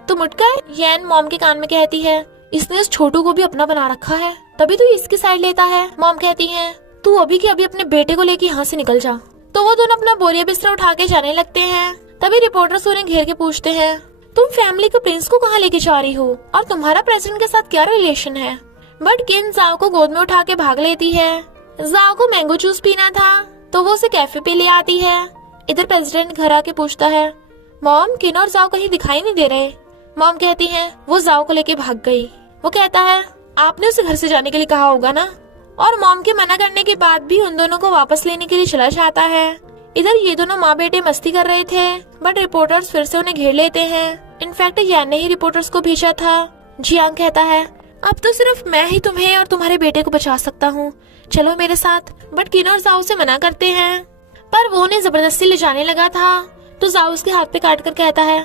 तुम उठ गए? यान मॉम के कान में कहती है, इसने इस छोटू को भी अपना बना रखा है, तभी तो इसकी साइड लेता है। मॉम कहती है, तू अभी के अभी अपने बेटे को लेके यहाँ से निकल जा। तो वो दोनों अपना बोरिया बिस्तर उठा के जाने लगते हैं। तभी रिपोर्टर्स उन्हें घेर के पूछते हैं, तुम फैमिली के प्रिंस को कहाँ लेके जा रही हो और तुम्हारा प्रेसिडेंट के साथ क्या रिलेशन है? बट किन जाओ को गोद में उठा के भाग लेती है। जाओ को मैंगो जूस पीना था तो वो उसे कैफे पे ले आती है। इधर प्रेसिडेंट घर आके पूछता है, मॉम किन और जाओ कहीं दिखाई नहीं दे रहे? मॉम कहती है, वो जाओ को लेके भाग गई। वो कहता है, आपने उसे घर से जाने के लिए कहा होगा ना। और मॉम के मना करने के बाद भी उन दोनों को वापस लेने के लिए चला जाता है। इधर ये दोनों माँ बेटे मस्ती कर रहे थे, बट रिपोर्टर्स फिर से उन्हें घेर लेते हैं। इनफैक्ट यान ने ही रिपोर्टर्स को भेजा था। जियांग कहता है, अब तो सिर्फ मैं ही तुम्हें और तुम्हारे बेटे को बचा सकता हूँ, चलो मेरे साथ। बट किन और जाओ से मना करते हैं, पर वो उन्हें जबरदस्ती ले जाने लगा था, तो जाओ उसके हाथ पे काट कर कहता है,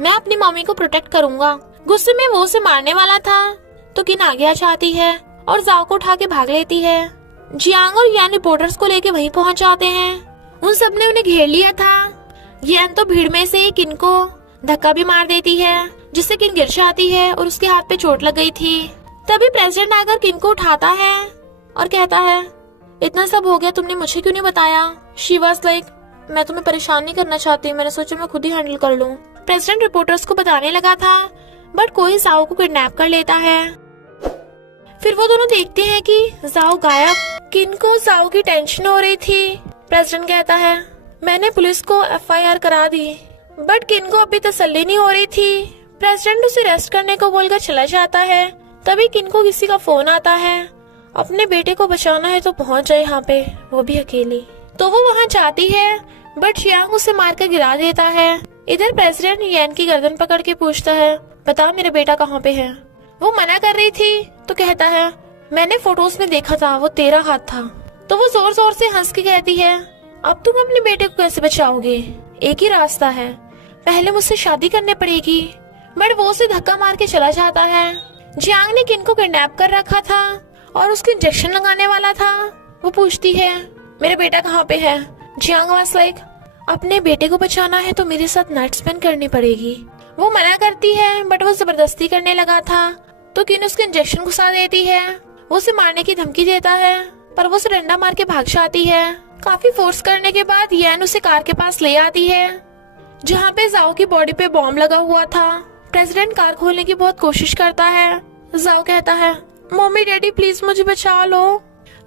मैं अपनी मम्मी को प्रोटेक्ट करूंगा। गुस्से में वो उसे मारने वाला था, तो किन आगे आ जाती है और जाओ को उठा के भाग लेती है। जियांग और यान रिपोर्टर्स को लेके वहीं पहुंच जाते हैं। उन सब ने उन्हें घेर लिया था। यान तो भीड़ में से किन को धक्का भी मार देती है, जिससे किन गिर जाती है और उसके हाथ पे चोट लग गई थी। तभी प्रेसिडेंट आकर किन को उठाता है और कहता है, इतना सब हो गया, तुमने मुझे क्यों नहीं बताया? शी वाज लाइक, मैं तुम्हें परेशान नहीं करना चाहती, मैंने सोचा मैं खुद ही हैंडल कर लूं। प्रेसिडेंट रिपोर्टर्स को बताने लगा था, बट कोई जाओ को किडनैप कर लेता है। फिर वो दोनों देखते हैं कि जाओ गायब। किन को जाओ की टेंशन हो रही थी। प्रेसिडेंट कहता है, मैंने पुलिस को FIR करा दी, बट किन को अभी तसल्ली नहीं हो रही थी। प्रेसिडेंट उसे रेस्ट करने को बोलकर चला जाता है। तभी किन को किसी का फोन आता है, अपने बेटे को बचाना है तो पहुंच जाए यहाँ पे, वो भी अकेली। तो वो वहाँ जाती है, बट जियांग उसे मारकर गिरा देता है। इधर प्रेसिडेंट यान की गर्दन पकड़ के पूछता है, बता मेरा बेटा कहाँ पे है? वो मना कर रही थी, तो कहता है, मैंने फोटोज में देखा था, वो तेरा हाथ था। तो वो जोर जोर से हंस के कहती है, अब तुम अपने बेटे को कैसे बचाओगे? एक ही रास्ता है, पहले मुझसे शादी करनी पड़ेगी। बट वो उसे धक्का मार के चला जाता है। जियांग ने किन को किडनैप कर रखा था और उसको इंजेक्शन लगाने वाला था। वो पूछती है, मेरा बेटा कहाँ पे है? जियांग वाज लाइक, अपने बेटे को बचाना है तो मेरे साथ नाइट स्पेंड करनी पड़ेगी। वो मना करती है, बट वो जबरदस्ती करने लगा था, तो किन उसके इंजेक्शन घुसा देती है। वो उसे मारने की धमकी देता है, पर वो उसे डंडा मार के भाग जाती है। काफी फोर्स करने के बाद यान उसे कार के पास ले आती है, जहाँ पे जाओ की बॉडी पे बॉम्ब लगा हुआ था। प्रेसिडेंट कार खोलने की बहुत कोशिश करता है। जाओ कहता है, मम्मी डैडी प्लीज मुझे बचा लो।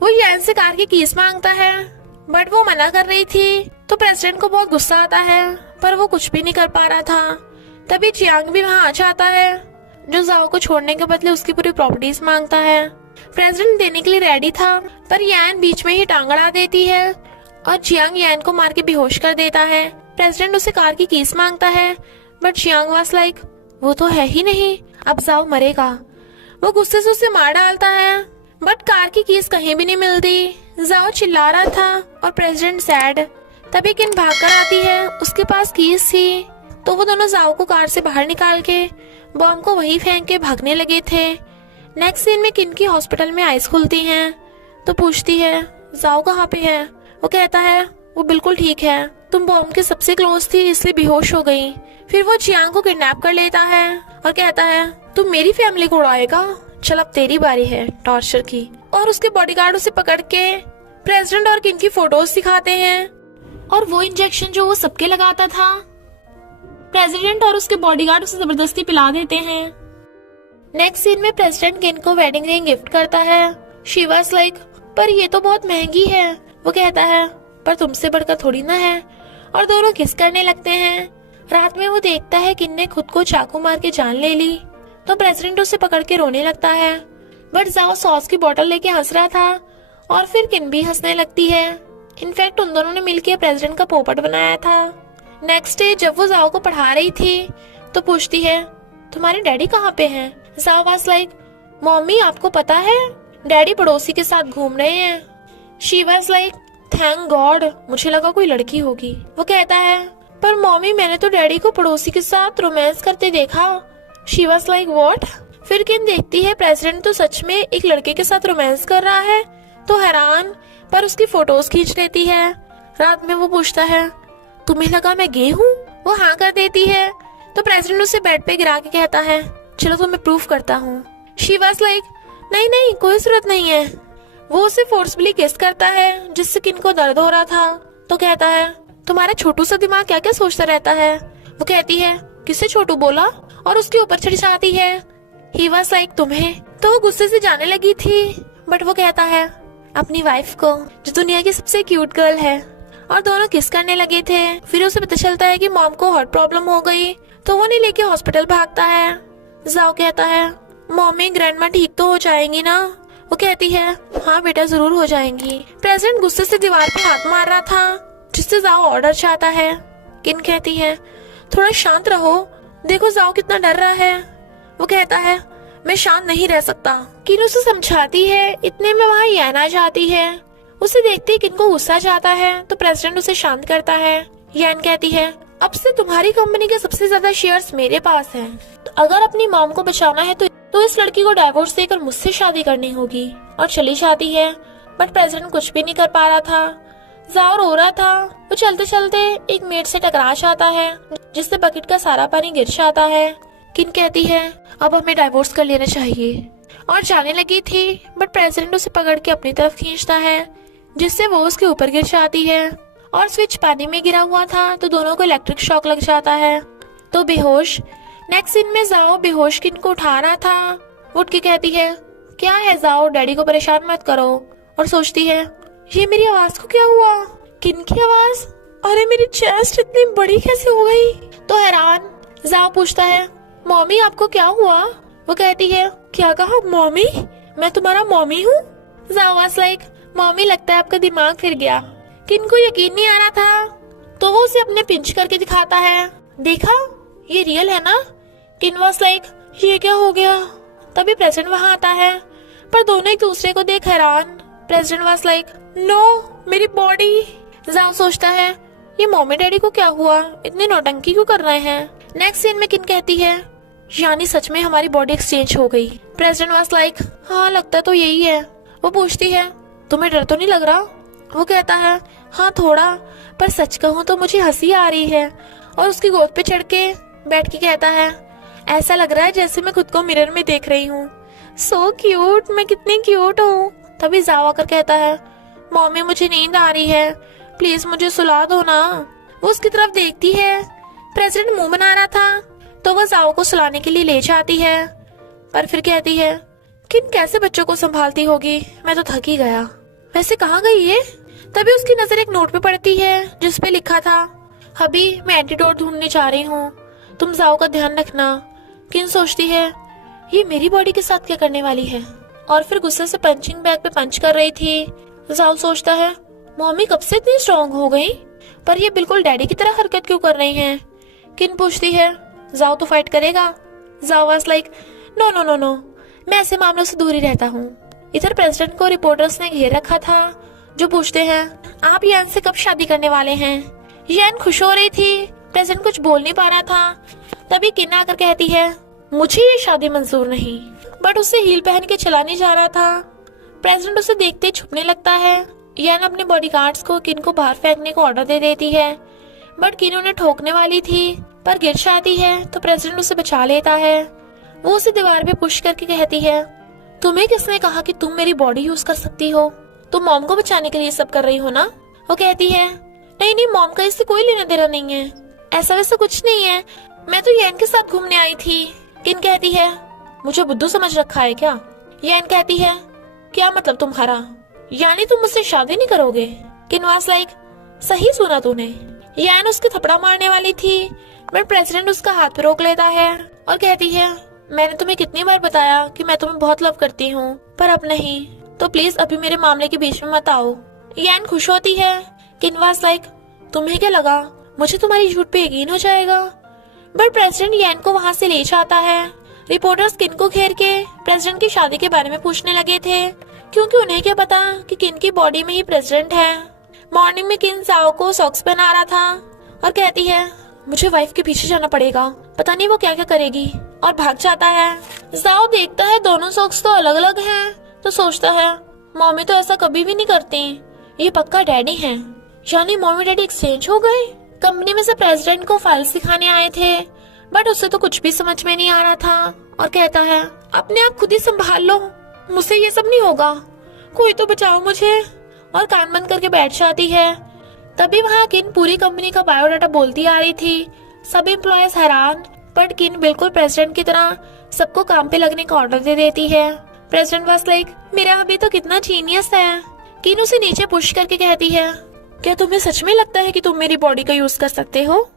वो यान से कार की कीज मांगता है, बट वो मना कर रही थी, तो प्रेसिडेंट को बहुत गुस्सा आता है, पर वो कुछ भी नहीं कर पा रहा था। तभी जियांग भी वहाँ आ जाता है, जो जाओ को छोड़ने के बदले उसकी पूरी प्रॉपर्टीज मांगता है। प्रेसिडेंट देने के लिए रेडी था, पर यान बीच में ही टांग अड़ा देती है और जियांग यान को मार के बेहोश कर देता है। प्रेसिडेंट उसे कार की कीज मांगता है, बट जियांग वाज लाइक, वो तो है ही नहीं, अब जाओ मरेगा। वो गुस्से से उसे मार डालता है, बट कार की कीज कहीं भी नहीं मिलती। जाओ चिल्ला रहा था और प्रेसिडेंट सैड। तभी किन भाग कर आती है, उसके पास कीज थी, तो वो दोनों जाओ को कार से बाहर निकाल के बॉम्ब को वहीं फेंक के भागने लगे थे। नेक्स्ट सीन में किन की हॉस्पिटल में आइज खुलती हैं, तो पूछती है, जाओ कहाँ पे है? वो कहता है, वो बिल्कुल ठीक है, तुम बॉम्ब के सबसे क्लोज थी इसलिए बेहोश हो गई। फिर वो जियांग को किडनैप कर लेता है और कहता है, तुम मेरी फैमिली को उड़ाएगा, चल अब तेरी बारी है टॉर्चर की। और उसके बॉडीगार्ड उसे पकड़ के प्रेसिडेंट और किन की फोटोज दिखाते हैं, और वो इंजेक्शन जो वो सबके लगाता था, प्रेसिडेंट और उसके बॉडीगार्ड उसे जबरदस्ती पिला देते हैं। नेक्स्ट सीन में प्रेसिडेंट किन को वेडिंग रिंग गिफ्ट करता है। शी वाज लाइक, पर ये तो बहुत महंगी है। वो कहता है, पर तुमसे बढ़कर थोड़ी ना है। और दोनों किस करने लगते हैं। रात में वो देखता है किन ने खुद को चाकू मार के जान ले ली, तो प्रेसिडेंट उसे पकड़ के रोने लगता है। बट जाओ सॉस की बोतल लेके हंस रहा था और फिर किन भी हंसने लगती है। इनफैक्ट उन दोनों ने मिलकर प्रेसिडेंट का पोपट बनाया था। नेक्स्ट डे जब वो जाओ को पढ़ा रही थी तो पूछती है, तुम्हारे डैडी कहाँ पे हैं? जाओ वाज लाइक, मम्मी आपको पता है डैडी पड़ोसी के साथ घूम रहे हैं। She was like, thank God, मुझे लगा कोई लड़की होगी। वो कहता है, पर मम्मी मैंने तो डैडी को पड़ोसी के साथ रोमांस करते देखा। She was like, what? फिर किन देखती है प्रेसिडेंट तो सच में एक लड़के के साथ रोमांस कर रहा है, तो हैरान, पर उसकी फोटोज खींच लेती है। रात में वो पूछता है, तुम्हें लगा मैं गे हूँ? वो हाँ कर देती है। तो प्रेसिडेंट उसे बेड पे गिरा के कहता है, चलो तो मैं प्रूफ करता हूँ। शी वाज लाइक, नहीं नहीं कोई जरूरत नहीं है। वो उसे फोर्सफुली किस करता है जिससे किन को दर्द हो रहा था। तो कहता है, तुम्हारा छोटू सा दिमाग क्या क्या सोचता रहता है। वो कहती है, किसे छोटू बोला? और उसके ऊपर चढ़ जाती है। ही वाज लाइक, तुम्हें? तो वो गुस्से से जाने लगी थी, बट वो कहता है, अपनी वाइफ को, जो दुनिया की सबसे क्यूट गर्ल है। और दोनों किस करने लगे थे। फिर उसे पता चलता है कि मॉम को हार्ट प्रॉब्लम हो गई, तो वो नहीं लेके हॉस्पिटल भागता है। जाओ कहता है, मम्मी ग्रैंडमा ठीक तो हो जाएंगी ना? वो कहती है, हाँ बेटा जरूर हो जाएंगी। प्रेसिडेंट गुस्से से दीवार पे हाथ मार रहा था, जिससे जाओ ऑर्डर चाहता है। किन कहती है, थोड़ा शांत रहो, देखो जाओ कितना डर रहा है। वो कहता है, मैं शांत नहीं रह सकता। किन उसे समझाती है, इतने में वहाँ यान आ जाती है। उसे देखते ही किन को गुस्सा जाता है, तो प्रेसिडेंट उसे शांत करता है। यान कहती है, अब से तुम्हारी कंपनी के सबसे ज्यादा शेयर्स मेरे पास हैं। तो अगर अपनी मॉम को बचाना है तो इस लड़की को डाइवोर्स देकर मुझसे शादी करनी होगी। और चली जाती है। बट प्रेसिडेंट कुछ भी नहीं कर पा रहा था। जाओ रो रहा था। वो चलते चलते एक मेड से टकरा जाता है, जिससे बकेट का सारा पानी गिर जाता है। किन कहती है, अब हमें डाइवोर्स कर लेना चाहिए। और जाने लगी थी, बट प्रेसिडेंट उसे पकड़ के अपनी तरफ खींचता है, जिससे वो उसके ऊपर गिर जाती है। और स्विच पानी में गिरा हुआ था, तो दोनों को इलेक्ट्रिक शॉक लग जाता है, तो बेहोश। नेक्स्ट सीन में जाओ बेहोश किन को उठा रहा था। उठ के कहती है, क्या है जाओ, डैडी को परेशान मत करो। और सोचती है, ये मेरी आवाज को क्या हुआ? किन की आवाज? अरे मेरी चेस्ट इतनी बड़ी कैसे हो गई? तो हैरान जाओ पूछता है, मम्मी आपको क्या हुआ? वो कहती है, क्या कहा मम्मी? मैं तुम्हारा मम्मी हूँ? जाओ वाज लाइक, मम्मी लगता है आपका दिमाग फिर गया। किन को यकीन नहीं आ रहा था, तो वो उसे अपने पिंच करके दिखाता है। देखा, ये रियल है ना? किन वाज लाइक, ये क्या हो गया? तभी प्रेसिडेंट वहाँ आता है, पर दोनों एक दूसरे को देख हैरान। प्रेसिडेंट वाज लाइक, नो मेरी बॉडी। जाओ सोचता है, ये मम्मी डैडी को क्या हुआ, इतनी नौटंकी क्यों कर रहे हैं। नेक्स्ट सीन में किन कहती है, यानी सच में हमारी बॉडी एक्सचेंज हो गई। प्रेसिडेंट वाज लाइक, हाँ लगता तो यही है। वो पूछती है, तुम्हें डर तो नहीं लग रहा? वो कहता है, हाँ थोड़ा, पर सच कहूँ तो मुझे हंसी आ रही है। और उसकी गोद पे चढ़ के बैठ के कहता है, ऐसा लग रहा है जैसे मैं खुद को मिरर में देख रही हूँ। सो क्यूट, मैं कितनी क्यूट हूँ। तभी जाओ आकर कहता है, मम्मी मुझे नींद आ रही है, प्लीज मुझे सुला दो ना। वो उसकी तरफ देखती है। प्रेसिडेंट मुंह बना रहा था, तो वो जाओ को सुलाने के लिए ले जाती है, पर फिर कहती है, किन कैसे बच्चों को संभालती होगी, मैं तो थक ही गया। वैसे कहाँ गई ये? तभी उसकी नजर एक नोट पे पड़ती है, जिसपे लिखा था, अभी मैं एंटीडोट ढूंढने जा रही हूँ, तुम जाओ का ध्यान रखना। किन सोचती है, ये मेरी बॉडी के साथ क्या करने वाली है, और फिर गुस्से से पंचिंग बैग पे पंच कर रही थी। जाओ सोचता है, मम्मी कब से इतनी स्ट्रॉन्ग हो गई, पर ये बिल्कुल डैडी की तरह हरकत क्यों कर रही हैं। किन पूछती है, जाओ तो फाइट करेगा? जाओ was like, no no no no, मैं ऐसे मामलों से दूर ही रहता हूँ। इधर प्रेसिडेंट को रिपोर्टर्स ने घेर रखा था, जो पूछते हैं, आप यान से कब शादी करने वाले हैं? यान खुश हो रही थी, प्रेसिडेंट कुछ बोल नहीं पा रहा था। तभी किन आकर कहती है, मुझे ये शादी मंजूर नहीं। बट उसे हील पहन के चला नहीं जा रहा था। प्रेसिडेंट उसे देखते छुपने लगता है। यान अपने बॉडीगार्ड्स को किन को बाहर फेंकने को ऑर्डर दे देती है, बट किन उन्हें ठोकने वाली थी, पर गिर जाती है, तो प्रेसिडेंट उसे बचा लेता है। वो उसे दीवार पे पुश करके कहती है, तुम्हें किसने कहा कि तुम मेरी बॉडी यूज कर सकती हो? तुम मॉम को बचाने के लिए सब कर रही हो ना? वो कहती है, नहीं नहीं, मॉम का इससे कोई लेना देना नहीं है, ऐसा वैसा कुछ नहीं है, मैं तो यान के साथ घूमने आई थी। किन कहती है, मुझे बुद्धू समझ रखा है क्या? यान कहती है, क्या मतलब तुम्हारा? यानी तुम मुझसे शादी नहीं करोगे? किन वाज लाइक, सही सुना तूने। यान उसके थपड़ा मारने वाली थी, बट प्रेसिडेंट उसका हाथ पे रोक लेता है और कहती है, मैंने तुम्हें कितनी बार बताया कि मैं तुम्हें बहुत लव करती हूँ, पर अब नहीं, तो प्लीज अभी मेरे मामले के बीच में मत आओ। यान खुश होती है। किन वाज लाइक, तुम्हें क्या लगा मुझे तुम्हारी झूठ पे यकीन हो जाएगा? बट प्रेसिडेंट यान को वहाँ से ले जाता है। रिपोर्टर्स किन को घेर के प्रेसिडेंट की शादी के बारे में पूछने लगे थे, क्योंकि उन्हें क्या पता कि किन की बॉडी में ही प्रेसिडेंट है। मॉर्निंग में किन जाओ को सॉक्स पहना रहा था और कहती है, मुझे वाइफ के पीछे जाना पड़ेगा, पता नहीं वो क्या क्या करेगी, और भाग जाता है। जाओ देखता है दोनों सॉक्स तो अलग अलग हैं, तो सोचता है मम्मी तो ऐसा कभी भी नहीं करती, ये पक्का डैडी हैं, यानी मम्मी डैडी एक्सचेंज हो गए। कंपनी में से प्रेसिडेंट को फाइल्स दिखाने आए थे, बट उससे तो कुछ भी समझ में नहीं आ रहा था और कहता है, अपने आप खुद ही संभाल लो, मुझसे ये सब नहीं होगा, कोई तो बचाओ मुझे, और कान बंद करके बैठ जाती है। तभी वहाँ किन पूरी कंपनी का बायोडाटा बोलती आ रही थी। सभी एम्प्लॉयज हैरान, बट किन बिल्कुल प्रेसिडेंट की तरह सबको काम पे लगने का ऑर्डर दे देती है। प्रेसिडेंट वाज लाइक, मेरा अभी तो कितना जीनियस है। किन उसे नीचे पुश करके कहती है, क्या तुम्हें सच में लगता है कि तुम मेरी बॉडी का यूज कर सकते हो?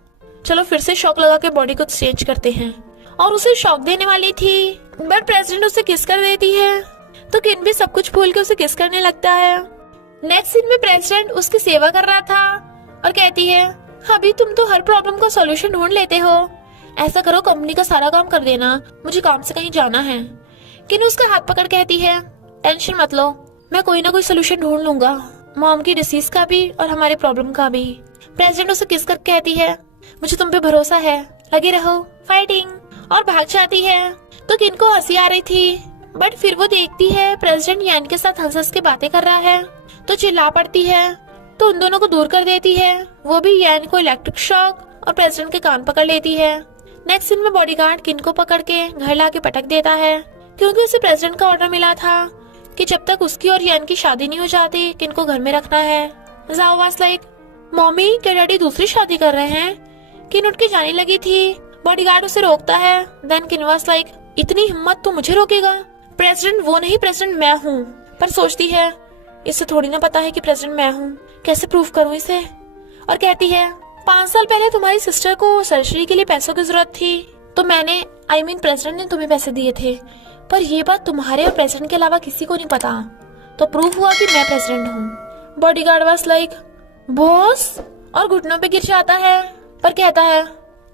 चलो फिर से शॉक लगा के बॉडी को चेंज करते हैं। और उसे शॉक देने वाली थी, बट प्रेसिडेंट उसे किस कर देती है, तो किन भी सब कुछ भूल के उसे किस करने लगता है। नेक्स्ट सीन में प्रेसिडेंट उसकी सेवा कर रहा था और कहती है, अभी तुम तो हर प्रॉब्लम का सॉल्यूशन ढूंढ लेते हो, ऐसा करो कंपनी का सारा काम कर देना, मुझे काम से कहीं जाना है। किन उसका हाथ पकड़ कहती है, टेंशन मत लो, मैं कोई ना कोई सोल्यूशन ढूंढ लूंगा, मॉम की डिसीज का भी और हमारे प्रॉब्लम का भी। प्रेसिडेंट उसे किस कर कहती है, मुझे तुम पे भरोसा है, लगे रहो फाइटिंग, और भाग जाती है। तो किन को हंसी आ रही थी, बट फिर वो देखती है प्रेसिडेंट यान के साथ हंस हंस के बातें कर रहा है, तो चिल्ला पड़ती है, तो उन दोनों को दूर कर देती है। वो भी यान को इलेक्ट्रिक शॉक और प्रेसिडेंट के कान पकड़ लेती है। नेक्स्ट सीन में बॉडीगार्ड किन को पकड़ के घर लाके पटक देता है, क्योंकि उसे प्रेसिडेंट का ऑर्डर मिला था कि जब तक उसकी और यान की शादी नहीं हो जाती किन को घर में रखना है। जाओ वाज लाइक, मम्मी क्या डैडी दूसरी शादी कर रहे हैं? किन उठ के जाने लगी थी, बॉडीगार्ड उसे रोकता है। देन किन वाज लाइक, इतनी हिम्मत तो मुझे रोकेगा? प्रेसिडेंट वो नहीं, प्रेसिडेंट मैं हूँ। पर सोचती है, इसे थोड़ी ना पता है कि प्रेसिडेंट मैं हूँ, कैसे प्रूफ करूँ इसे। और कहती है, 5 साल पहले तुम्हारी सिस्टर को सर्जरी के लिए पैसों की जरूरत थी, तो मैंने प्रेसिडेंट ने तुम्हें पैसे दिए थे, पर ये बात तुम्हारे और प्रेसिडेंट के अलावा किसी को नहीं पता, तो प्रूफ हुआ कि मैं प्रेसिडेंट हूँ। बॉडीगार्ड वाज लाइक, बॉस, और घुटनों पे गिर जाता है, पर कहता है,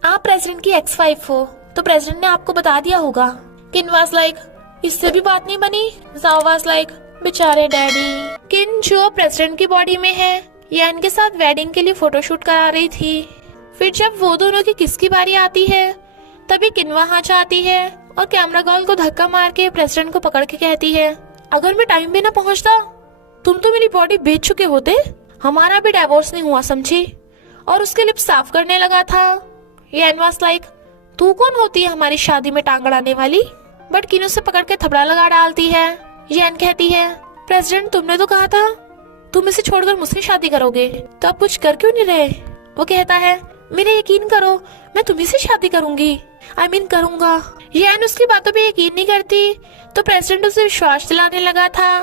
आप प्रेसिडेंट की एक्स वाइफ हो, तो प्रेसिडेंट ने आपको बता दिया होगा। किन वाज लाइक, इससे भी बात नहीं बनी। जाओ वाज लाइक, बेचारे डैडी। किन जो प्रेसिडेंट की बॉडी में है, यान के साथ वेडिंग के लिए फोटोशूट करा रही थी। फिर जब वो दोनों की किस की बारी आती है, तभी किन वहाँ जाती है और कैमरा गर्ल को धक्का मार के प्रेसिडेंट को पकड़ के कहती है, अगर मैं टाइम पे ना पहुंचता, तुम तो मेरी बॉडी बेच चुके होते, हमारा भी डिवोर्स नहीं हुआ, समझी? और उसके लिप्स साफ करने लगा था। यान वाज लाइक, तू कौन होती है हमारी शादी में टांग अड़ाने वाली? बट किन उसे पकड़ के थपड़ा लगा डालती है। यान कहती है, प्रेसिडेंट तुमने तो कहा था तुम इसे छोड़कर मुझसे शादी करोगे, तो अब कुछ कर क्यों नहीं रहे? वो कहता है, मेरे यकीन करो, मैं तुम्ही से शादी करूंगी, करूंगा। यान उसकी बातों पे यकीन नहीं करती, तो प्रेसिडेंट उसे विश्वास दिलाने लगा था।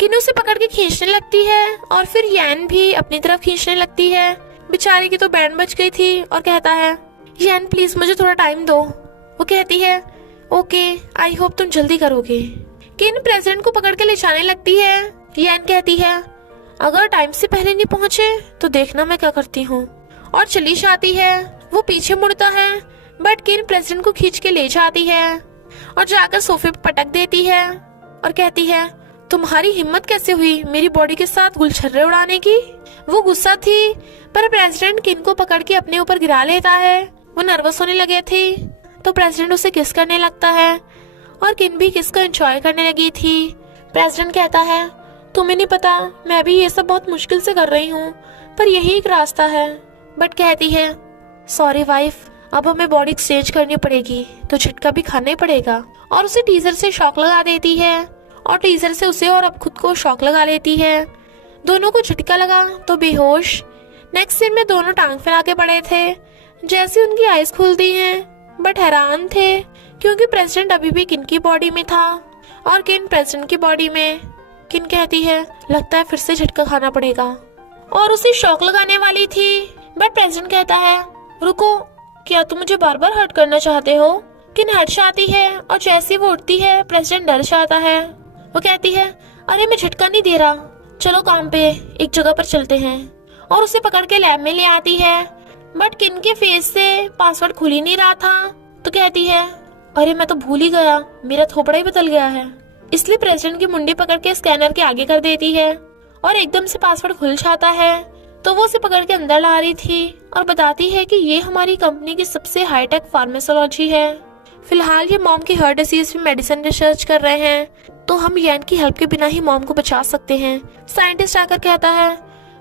किन उसे पकड़ के खींचने लगती है और फिर यान भी अपनी तरफ खींचने लगती है। बेचारी की तो बैंड बज गई थी और कहता है, यान प्लीज मुझे थोड़ा टाइम दो। वो कहती है, ओके, आई होप तुम जल्दी करोगे। किन प्रेसिडेंट को पकड़ के ले जाने लगती है। यान कहती है, अगर टाइम से पहले नहीं पहुंचे तो देखना मैं क्या करती हूँ, और चली जाती है। वो पीछे मुड़ता है, बट किन प्रेसिडेंट को खींच के ले जाती है और जाकर सोफे पर पटक देती है और कहती है, तुम्हारी हिम्मत कैसे हुई मेरी बॉडी के साथ गुलछर्रे उड़ाने की? वो गुस्सा थी, पर प्रेसिडेंट किन को पकड़ के अपने ऊपर गिरा लेता है। वो नर्वस होने लगे थे, तो प्रेसिडेंट उसे किस करने लगता है और किन भी किस को एंजॉय करने लगी थी। प्रेसिडेंट कहता है, तुम्हें नहीं पता, मैं भी ये सब बहुत मुश्किल से कर रही हूँ, पर यही एक रास्ता है। बट कहती है, सॉरी वाइफ, अब हमें बॉडी एक्सचेंज करनी पड़ेगी, तो झटका भी खाना ही पड़ेगा। और उसे टीजर से शॉक लगा देती है और टीजर से उसे और अब खुद को शॉक लगा लेती है। दोनों को झटका लगा तो बेहोश। नेक्स्ट सीन में दोनों टांग फैला के पड़े थे। जैसे उनकी आईज खुलती हैं, बट हैरान थे क्योंकि प्रेसिडेंट अभी भी किन की बॉडी में था और किन प्रेसिडेंट की बॉडी में। किन कहती है लगता है फिर से झटका खाना पड़ेगा, और उसे शॉक लगाने वाली थी। बट प्रेसिडेंट कहता है रुको, क्या तुम मुझे बार बार हर्ट करना चाहते हो? किन हर्ट जाती है और जैसे वो उठती है प्रेसिडेंट डर जाता है। वो कहती है अरे मैं झटका नहीं दे रहा, चलो काम पे एक जगह पर चलते हैं, और उसे पकड़ के लैब में ले आती है। बट किन के फेस से पासवर्ड खुल ही नहीं रहा था, तो कहती है अरे मैं तो भूल ही गया, मेरा थोपड़ा ही बदल गया है। इसलिए प्रेसिडेंट की मुंडी पकड़ के स्कैनर के आगे कर देती है और एकदम से पासवर्ड खुल जाता है। तो वो उसे पकड़ के अंदर ला रही थी और बताती है कि ये हमारी कंपनी की सबसे हाईटेक फार्माकोलॉजी है। फिलहाल ये मॉम की हार्ट डिसीज में मेडिसिन रिसर्च कर रहे हैं, तो हम यान की हेल्प के बिना ही मॉम को बचा सकते हैं। साइंटिस्ट आकर कहता है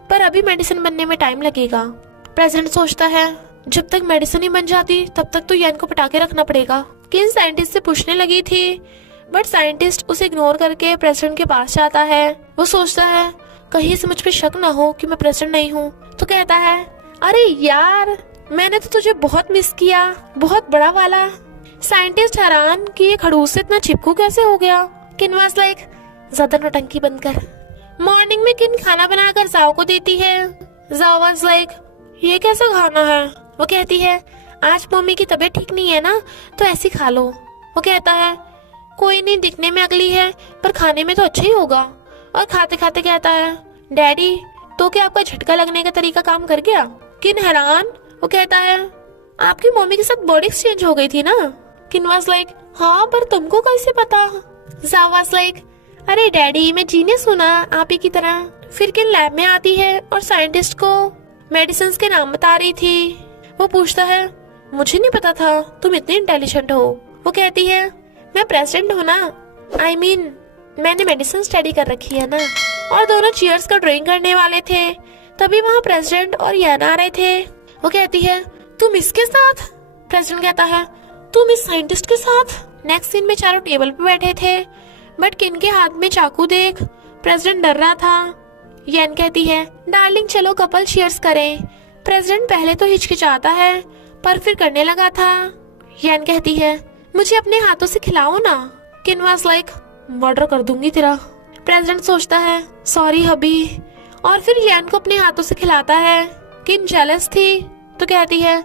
पर अभी मेडिसिन बनने में टाइम लगेगा। प्रेसिडेंट सोचता है जब तक मेडिसिन ही बन जाती तब तक तो यान को पटा के रखना पड़ेगा। किन साइंटिस्ट से पूछने लगी थी, बट साइंटिस्ट उसे इग्नोर करके प्रेसिडेंट के पास जाता है। वो सोचता है कहीं से मुझ पे शक ना हो कि मैं प्रेसिडेंट नहीं हूँ, तो कहता है अरे यार मैंने तो तुझे बहुत मिस किया, बहुत बड़ा वाला। साइंटिस्ट हैरान कि ये खड़ूस से इतना चिपकू कैसे हो गया। किन वाज लाइक ज्यादा नौटंकी बंद कर। मॉर्निंग में किन खाना बनाकर जाओ को देती है। जाओ वाज लाइक ये कैसा खाना है। वो कहती है आज मम्मी की तबीयत ठीक नहीं है ना, तो ऐसे खा लो। वो कहता है कोई नहीं, दिखने में अगली है पर खाने में तो अच्छा ही होगा। और खाते खाते कहता है डैडी तो क्या आपका झटका लगने का तरीका काम कर गया? किन हैरान। वो कहता है आपकी मम्मी के साथ बॉडी एक्सचेंज हो गई थी ना। किन वाज लाइक हाँ पर तुमको कैसे पता? जा वाज लाइक अरे डैडी मैं जीनियस हूं ना आप ही की तरह। फिर किन लैब में आती है और साइंटिस्ट को मेडिसिन के नाम बता रही थी। वो पूछता है मुझे नहीं पता था तुम इतनी इंटेलिजेंट हो। वो कहती है मैं प्रेसिडेंट हूँ ना, I mean, मैंने मेडिसिन स्टडी कर रखी है ना। और दोनों चीयर्स का ड्राइंग करने वाले थे, तभी वहाँ प्रेसिडेंट और यान आ रहे थे। वो कहती है तुम इसके साथ? प्रेसिडेंट कहता है तुम इस साइंटिस्ट के साथ। नेक्स्ट सीन में चारों टेबल पे बैठे थे, बट किन के हाथ में चाकू देख प्रेसिडेंट डर रहा था। यान कहती है डार्लिंग चलो कपल चीयर्स करें। प्रेसिडेंट पहले तो हिचकिचाता है पर फिर करने लगा था। यान कहती है मुझे अपने हाथों से खिलाओ ना। किन वाज लाइक मर्डर कर दूंगी तेरा। प्रेसिडेंट सोचता है सॉरी हबी, और फिर यान को अपने हाथों से खिलाता है। किन जेलस थी तो कहती है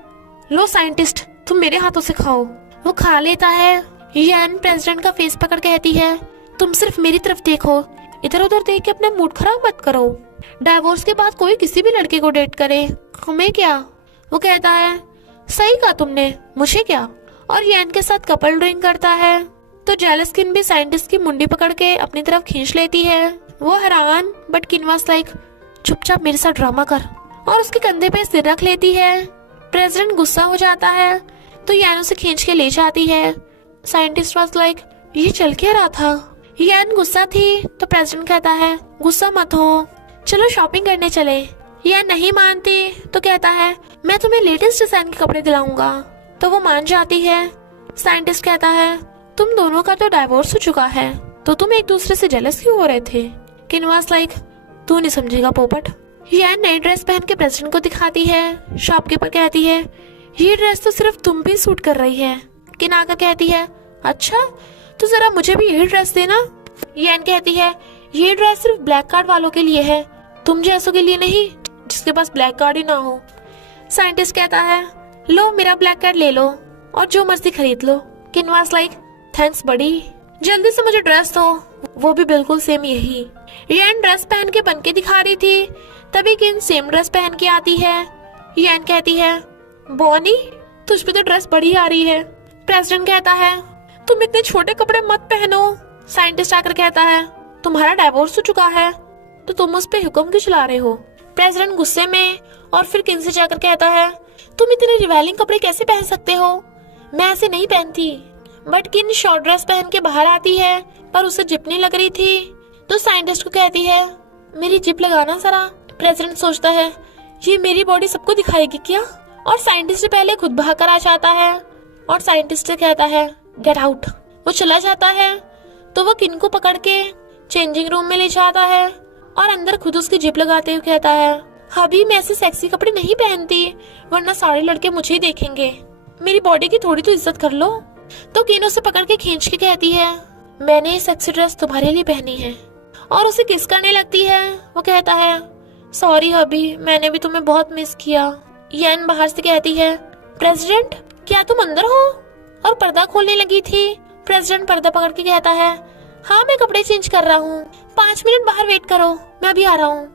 लो साइंटिस्ट तुम मेरे हाथों से खाओ। वो खा लेता है। यान प्रेसिडेंट का फेस पकड़ कहती है तुम सिर्फ मेरी तरफ देखो, इधर उधर देख के अपना मूड खराब मत करो। डाइवोर्स के बाद कोई किसी भी लड़के को डेट करे, हमें क्या? वो कहता है सही कहा तुमने, मुझे क्या? और यान के साथ कपल ड्राइंग करता है। तो जेलस किन भी साइंटिस्ट की मुंडी पकड़ के अपनी तरफ खींच लेती है। वो हैरान, बट किन वाज लाइक चुपचाप मेरे साथ ड्रामा कर, और उसके कंधे पे सिर रख लेती है। प्रेसिडेंट गुस्सा हो जाता है तो यान उसे खींच के ले जाती है। साइंटिस्ट वाज लाइक ये चल क्या रहा था? यान गुस्सा थी तो प्रेसिडेंट कहता है गुस्सा मत हो, चलो शॉपिंग करने चले। यान नहीं मानती तो कहता है मैं तुम्हें लेटेस्ट डिजाइन के कपड़े दिलाऊंगा। तो वो मान जाती है। साइंटिस्ट कहता है तुम दोनों का तो डाइवोर्स हो चुका है, तो तुम एक दूसरे से जेलस क्यों हो रहे थे? किन वाज लाइक तू नहीं समझेगा पोपट। यान नई ड्रेस पहन के प्रेसिडेंट को दिखाती है। शॉपकीपर कहती है ये ड्रेस तो सिर्फ तुम पे सूट कर रही है। किन आकर कहती है अच्छा तो जरा मुझे भी यही ड्रेस देना। यान कहती है ये ड्रेस सिर्फ ब्लैक कार्ड वालों के लिए है, तुम जैसों के लिए नहीं जिसके पास ब्लैक कार्ड ही ना हो। साइंटिस्ट कहता है लो मेरा ब्लैक कार्ड ले लो और जो मर्जी खरीद लो। किन वाज लाइक थैंक्स बड़ी, जल्दी से मुझे ड्रेस दो, वो भी बिल्कुल सेम यही। यान ड्रेस पहन के बन के दिखा रही थी, तभी किन सेम ड्रेस पहन के आती है। यान कहती है बॉनी तुझ पे तो ड्रेस बड़ी आ रही है। प्रेसिडेंट कहता है तुम इतने छोटे कपड़े मत पहनो। साइंटिस्ट आकर कहता है तुम्हारा डाइवोर्स हो चुका है तो तुम उस पे हुक्म क्यों चला रहे हो? प्रेसिडेंट गुस्से में और फिर किन से जाकर कहता है तुम इतने रिवेलिंग कपड़े कैसे पहन सकते हो, मैं ऐसे नहीं पहनती। बट किन शॉर्ट ड्रेस पहन के बाहर आती है पर उसे जिप नहीं लग रही थी, तो साइंटिस्ट को कहती है मेरी जिप लगाना जरा। प्रेसिडेंट सोचता है ये मेरी बॉडी सबको दिखाएगी क्या, और साइंटिस्ट से पहले खुद बाहर कर आ जाता है और साइंटिस्ट से कहता है गेट आउट। वो चला जाता है तो वो किन को पकड़ के चेंजिंग रूम में ले जाता है और अंदर खुद उसकी जिप लगाते हुए कहता है अभी मैं ऐसे सेक्सी कपड़े नहीं पहनती, वरना सारे लड़के मुझे ही देखेंगे, मेरी बॉडी की थोड़ी तो इज्जत कर लो। तो किन उसे पकड़ के खींच के कहती है, मैंने ये सेक्सी ड्रेस तुम्हारे लिए पहनी है, और उसे किस करने लगती है। वो कहता है, सॉरी हबी, मैंने भी तुम्हें बहुत मिस किया। यान बाहर से कहती है, प्रेसिडेंट क्या तुम अंदर हो? और पर्दा खोलने लगी थी। प्रेसिडेंट पर्दा पकड़ के कहता है, हाँ मैं कपड़े चेंज कर रहा हूँ, 5 मिनट बाहर वेट करो, मैं अभी आ रहा हूँ।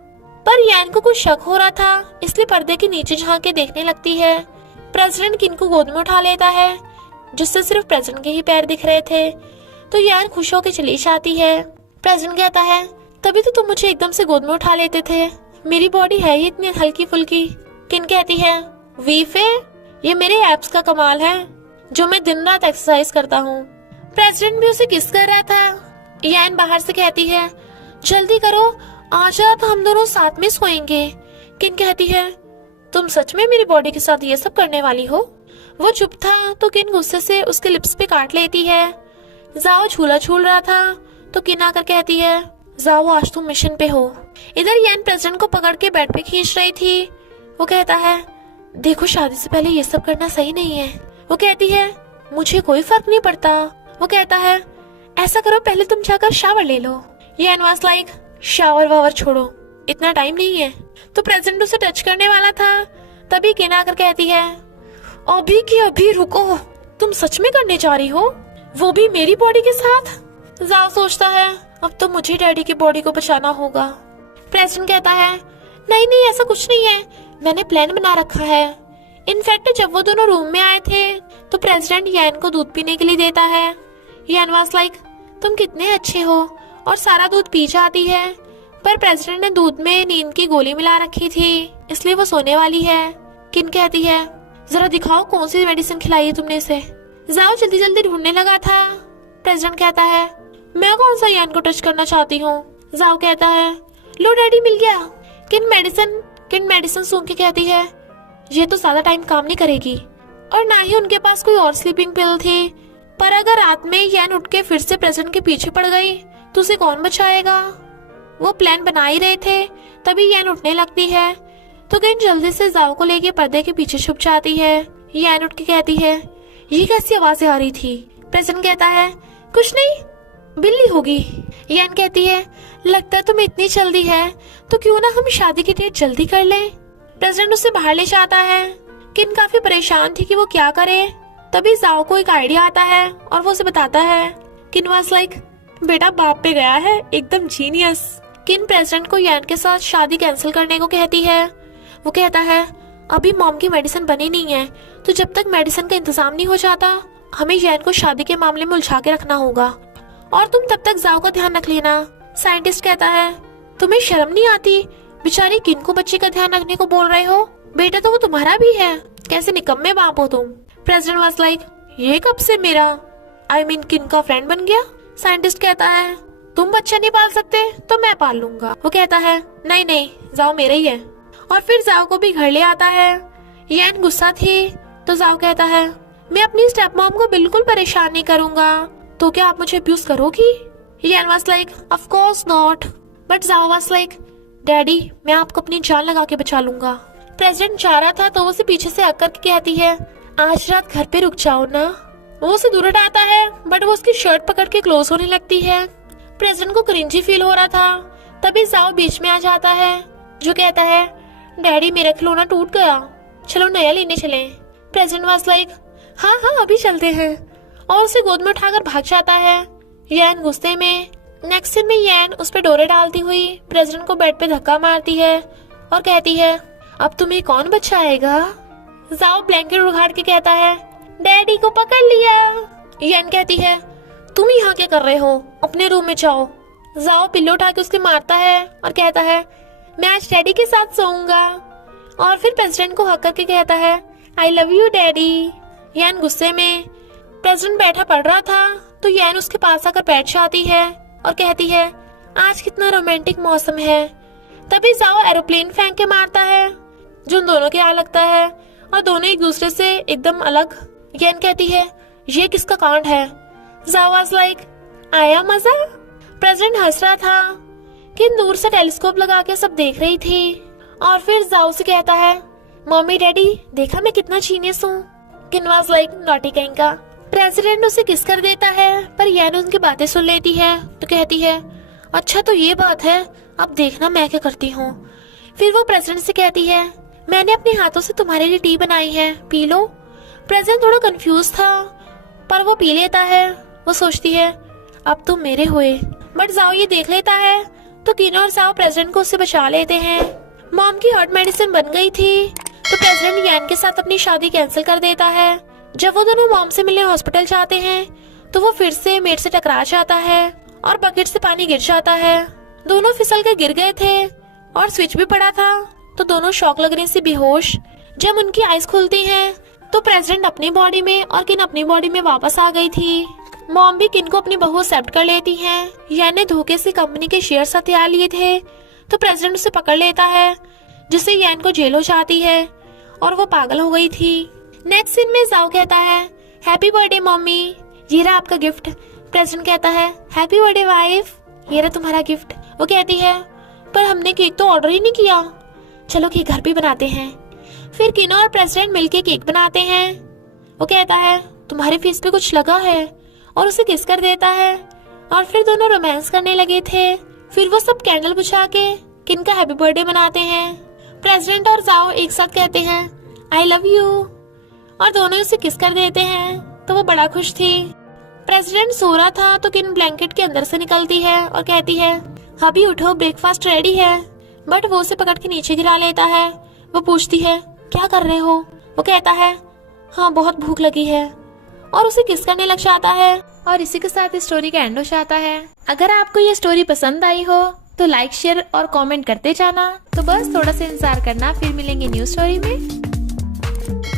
पर यान को कुछ शक हो रहा था, इसलिए पर्दे के नीचे झांक के देखने लगती है। प्रेसिडेंट किन को गोद में उठा लेता है, जिससे सिर्फ प्रेसिडेंट के ही पैर दिख रहे थे। तो यान खुश होकर चली जाती है। प्रेसिडेंट कहता है, तभी तो तुम मुझे एकदम से गोद में उठा लेते थे, मेरी बॉडी है ही इतनी हल्की फुल्की। किन कहती है, वीफे ये मेरे एब्स का कमाल है, जो मैं दिन रात एक्सरसाइज करता हूँ। प्रेसिडेंट भी उसे किस कर रहा था। यान बाहर से कहती है, जल्दी करो, आजा तो हम दोनों साथ में सोएंगे। किन कहती है, तुम सच में मेरी बॉडी के साथ ये सब करने वाली हो? वो चुप था तो किन गुस्से से उसके लिप्स पे काट लेती है। जाओ झूला झूल रहा था तो किन आकर कहती है, जाओ आज तुम मिशन पे हो। इधर यान प्रेसिडेंट को पकड़ के बेड पे खींच रही थी। वो कहता है, देखो शादी से पहले ये सब करना सही नहीं है। वो कहती है, मुझे कोई फर्क नहीं पड़ता। वो कहता है, ऐसा करो पहले तुम जाकर शावर ले लो। यान वाज लाइक, शावर वावर छोड़ो, इतना टाइम नहीं है। तो प्रेसिडेंट उसे टच करने वाला था, तभी किन आकर कहती है, अभी की अभी रुको, तुम सच में करने जा रही हो, वो भी मेरी बॉडी के साथ? जाओ सोचता है, अब तो मुझे डैडी की बॉडी को बचाना होगा। प्रेसिडेंट कहता है, नहीं नहीं ऐसा कुछ नहीं है, मैंने प्लान बना रखा है। इनफैक्ट जब वो दोनों रूम में आए थे तो प्रेसिडेंट यान को दूध पीने के लिए देता है। यान वाज लाइक, तुम कितने अच्छे हो, और सारा दूध पी जाती है। पर प्रेसिडेंट ने दूध में नींद की गोली मिला रखी थी, इसलिए वो सोने वाली है। किन कहती है, जरा दिखाओ कौन सी मेडिसिन खिलाई है तुमने इसे। जाओ जल्दी जल्दी ढूंढने लगा था। प्रेसिडेंट कहता है, मैं कौन सा यान को टच करना चाहती हूँ। जाओ कहता है, लो डैडी मिल गया। किन मेडिसिन सूंघ के कहती है, ये तो ज्यादा टाइम काम नहीं करेगी, और ना ही उनके पास कोई और स्लीपिंग पिल थी। पर अगर रात में यान उठ के फिर से प्रेसिडेंट के पीछे पड़ गई तो उसे कौन बचाएगा। वो प्लान बना ही रहे थे, तभी यान उठने लगती है। तो किन जल्दी से जाओ को लेके पर्दे के पीछे छुप जाती है। यान उठ के कहती है, ये कैसी आवाजें आ रही थी। प्रेसिडेंट कहता है, कुछ नहीं, बिल्ली होगी। यान कहती है, लगता है तुम्हें इतनी जल्दी है, तो क्यों ना हम शादी की डेट जल्दी कर लें। प्रेसिडेंट उसे बाहर ले जाता है। किन काफी परेशान थी कि वो क्या करे। तभी जाओ को एक आइडिया आता है और वो उसे बताता है। किन वाज लाइक, बेटा बाप पे गया है, एकदम जीनियस। किन प्रेसिडेंट को यान के साथ शादी कैंसिल करने को कहती है। वो कहता है, अभी मॉम की मेडिसिन बनी नहीं है, तो जब तक मेडिसिन का इंतजाम नहीं हो जाता हमें यान को शादी के मामले में उलझा के रखना होगा, और तुम तब तक जाओ का ध्यान रख लेना। साइंटिस्ट कहता है, तुम्हें शर्म नहीं आती, बेचारी किन को बच्चे का ध्यान रखने को बोल रहे हो, बेटा तो वो तुम्हारा भी है, कैसे निकम्मे बाप हो तुम। प्रेसिडेंट वाज लाइक, ये कब से मेरा किन का फ्रेंड बन गया। साइंटिस्ट कहता है, तुम बच्चा नहीं पाल सकते तो मैं पाल लूंगा। वो कहता है, नहीं नहीं जाओ मेरा ही है, और फिर जाओ को भी घर ले आता है। यान गुस्सा थी तो जाओ कहता है, मैं अपनी स्टेप मॉम को बिल्कुल परेशान नहीं करूंगा, तो क्या आप मुझे अब्यूज करोगी। यान was like, of course not. But जाओ वाज लाइक, डैडी मैं आपको अपनी जान लगा के बचा लूंगा। प्रेसिडेंट जा रहा था तो वो उसे पीछे से आकर के कहती है, आज रात घर पे रुक जाओ ना। वो उसे दूर हटाता है, बट वो उसकी शर्ट पकड़ के क्लोज होने लगती है। प्रेसिडेंट को क्रिंजी फील हो रहा था, तभी जाओ बीच में आ जाता है, जो कहता है, डैडी मेरा खिलौना टूट गया, चलो नया लेने चले। प्रेसिडेंट वाज लाइक, हाँ हाँ अभी चलते हैं, और उसे गोद में उठाकर भाग जाता है। यान गुस्से में। नेक्स्ट सीन में यान उस पे डोरे डालती हुई प्रेसिडेंट को बेड पे धक्का मारती है और कहती है, अब तुम्हें कौन बचाएगा। जाओ ब्लैंकेट उखाड़ के कहता है, डैडी को पकड़ लिया। यान कहती है, तुम यहाँ क्या कर रहे हो, अपने रूम में जाओ। जाओ पिल्लो उठा के उसके मारता है और कहता है, मैं आज डैडी के साथ सोऊंगा। और फिर प्रेसिडेंट को हक करके कहता है, आई लव यू डैडी। यान गुस्से में। प्रेसिडेंट बैठा पढ़ रहा था तो यान उसके पास आकर बैठ जाती है और कहती है, आज कितना रोमांटिक मौसम है। तभी जाओ एरोप्लेन फेंक के मारता है, जो उन दोनों के यहाँ लगता है, और दोनों एक दूसरे से एकदम अलग। यान कहती है, ये किसका कांड है। जाओ वाज लाइक, आया मजा। प्रेसिडेंट हंस रहा था कि दूर से टेलीस्कोप लगा के सब देख रही थी। और फिर जाओ से कहता है, मम्मी डैडी देखा मैं कितना जीनियस हूँ। किन वाज लाइक, नॉटी कहीं का, प्रेसिडेंट उसे किस कर देता है, पर यान उनकी बातें सुन लेती है तो कहती है, अच्छा तो ये बात है, अब देखना मैं क्या करती हूँ। फिर वो प्रेसिडेंट से कहती है, मैंने अपने हाथों से तुम्हारे लिए टी बनाई है, पी लो। प्रेसिडेंट थोड़ा कंफ्यूज था, पर वो पी लेता है। वो सोचती है, अब तुम मेरे हुए। बट जाओ ये देख लेता है तो किनो और जाओ प्रेसिडेंट को उससे बचा लेते हैं। मॉम की हार्ट मेडिसिन बन गई थी तो प्रेसिडेंट यान के साथ अपनी शादी कैंसिल कर देता है। जब वो दोनों मॉम से मिलने हॉस्पिटल जाते हैं तो वो फिर से मेड से टकरा जाता है और बकेट से पानी गिर जाता है। दोनों फिसल कर गिर गए थे और स्विच भी पड़ा था, तो दोनों शॉक लगने से बेहोश। जब उनकी आईज खुलती हैं तो प्रेसिडेंट अपनी बॉडी में और किन अपनी बॉडी में वापस आ गई थी। मॉम भी किन को अपनी बहू एक्सेप्ट कर लेती हैं। यान ने धोखे से कंपनी के शेयर हथियार लिए थे तो प्रेसिडेंट उसे पकड़ लेता है, जिससे यान को जेल हो जाती है और वो पागल हो गई थी। नेक्स्ट सीन में जाओ कहता है, हैप्पी बर्थडे मम्मी, ये रहा आपका गिफ्ट। प्रेसिडेंट कहता है, हैप्पी बर्थडे वाइफ, ये रहा तुम्हारा गिफ्ट। वो कहती है, पर हमने केक तो ऑर्डर ही नहीं किया, चलो केक घर पे बनाते हैं। फिर किनो और प्रेसिडेंट मिलके केक बनाते हैं। वो कहता है, तुम्हारे फेस पे कुछ लगा है, और उसे किस कर देता है और फिर दोनों रोमांस करने लगे थे। फिर वो सब कैंडल बुझा के किन का हैप्पी बर्थडे मनाते हैं। प्रेसिडेंट और जाओ एक साथ कहते हैं, आई लव यू, और दोनों उसे किस कर देते हैं, तो वो बड़ा खुश थी। प्रेसिडेंट सो रहा था तो किन ब्लैंकेट के अंदर से निकलती है और कहती है, अभी उठो, ब्रेकफास्ट रेडी है। बट वो उसे पकड़ के नीचे गिरा लेता है। वो पूछती है, क्या कर रहे हो? वो कहता है, हाँ बहुत भूख लगी है, और उसे किस करने लग जाता है। और इसी के साथ इस स्टोरी का एंड हो जाता है। अगर आपको ये स्टोरी पसंद आई हो तो लाइक, शेयर और कमेंट करते जाना। तो बस थोड़ा सा इंतजार करना, फिर मिलेंगे न्यू स्टोरी में।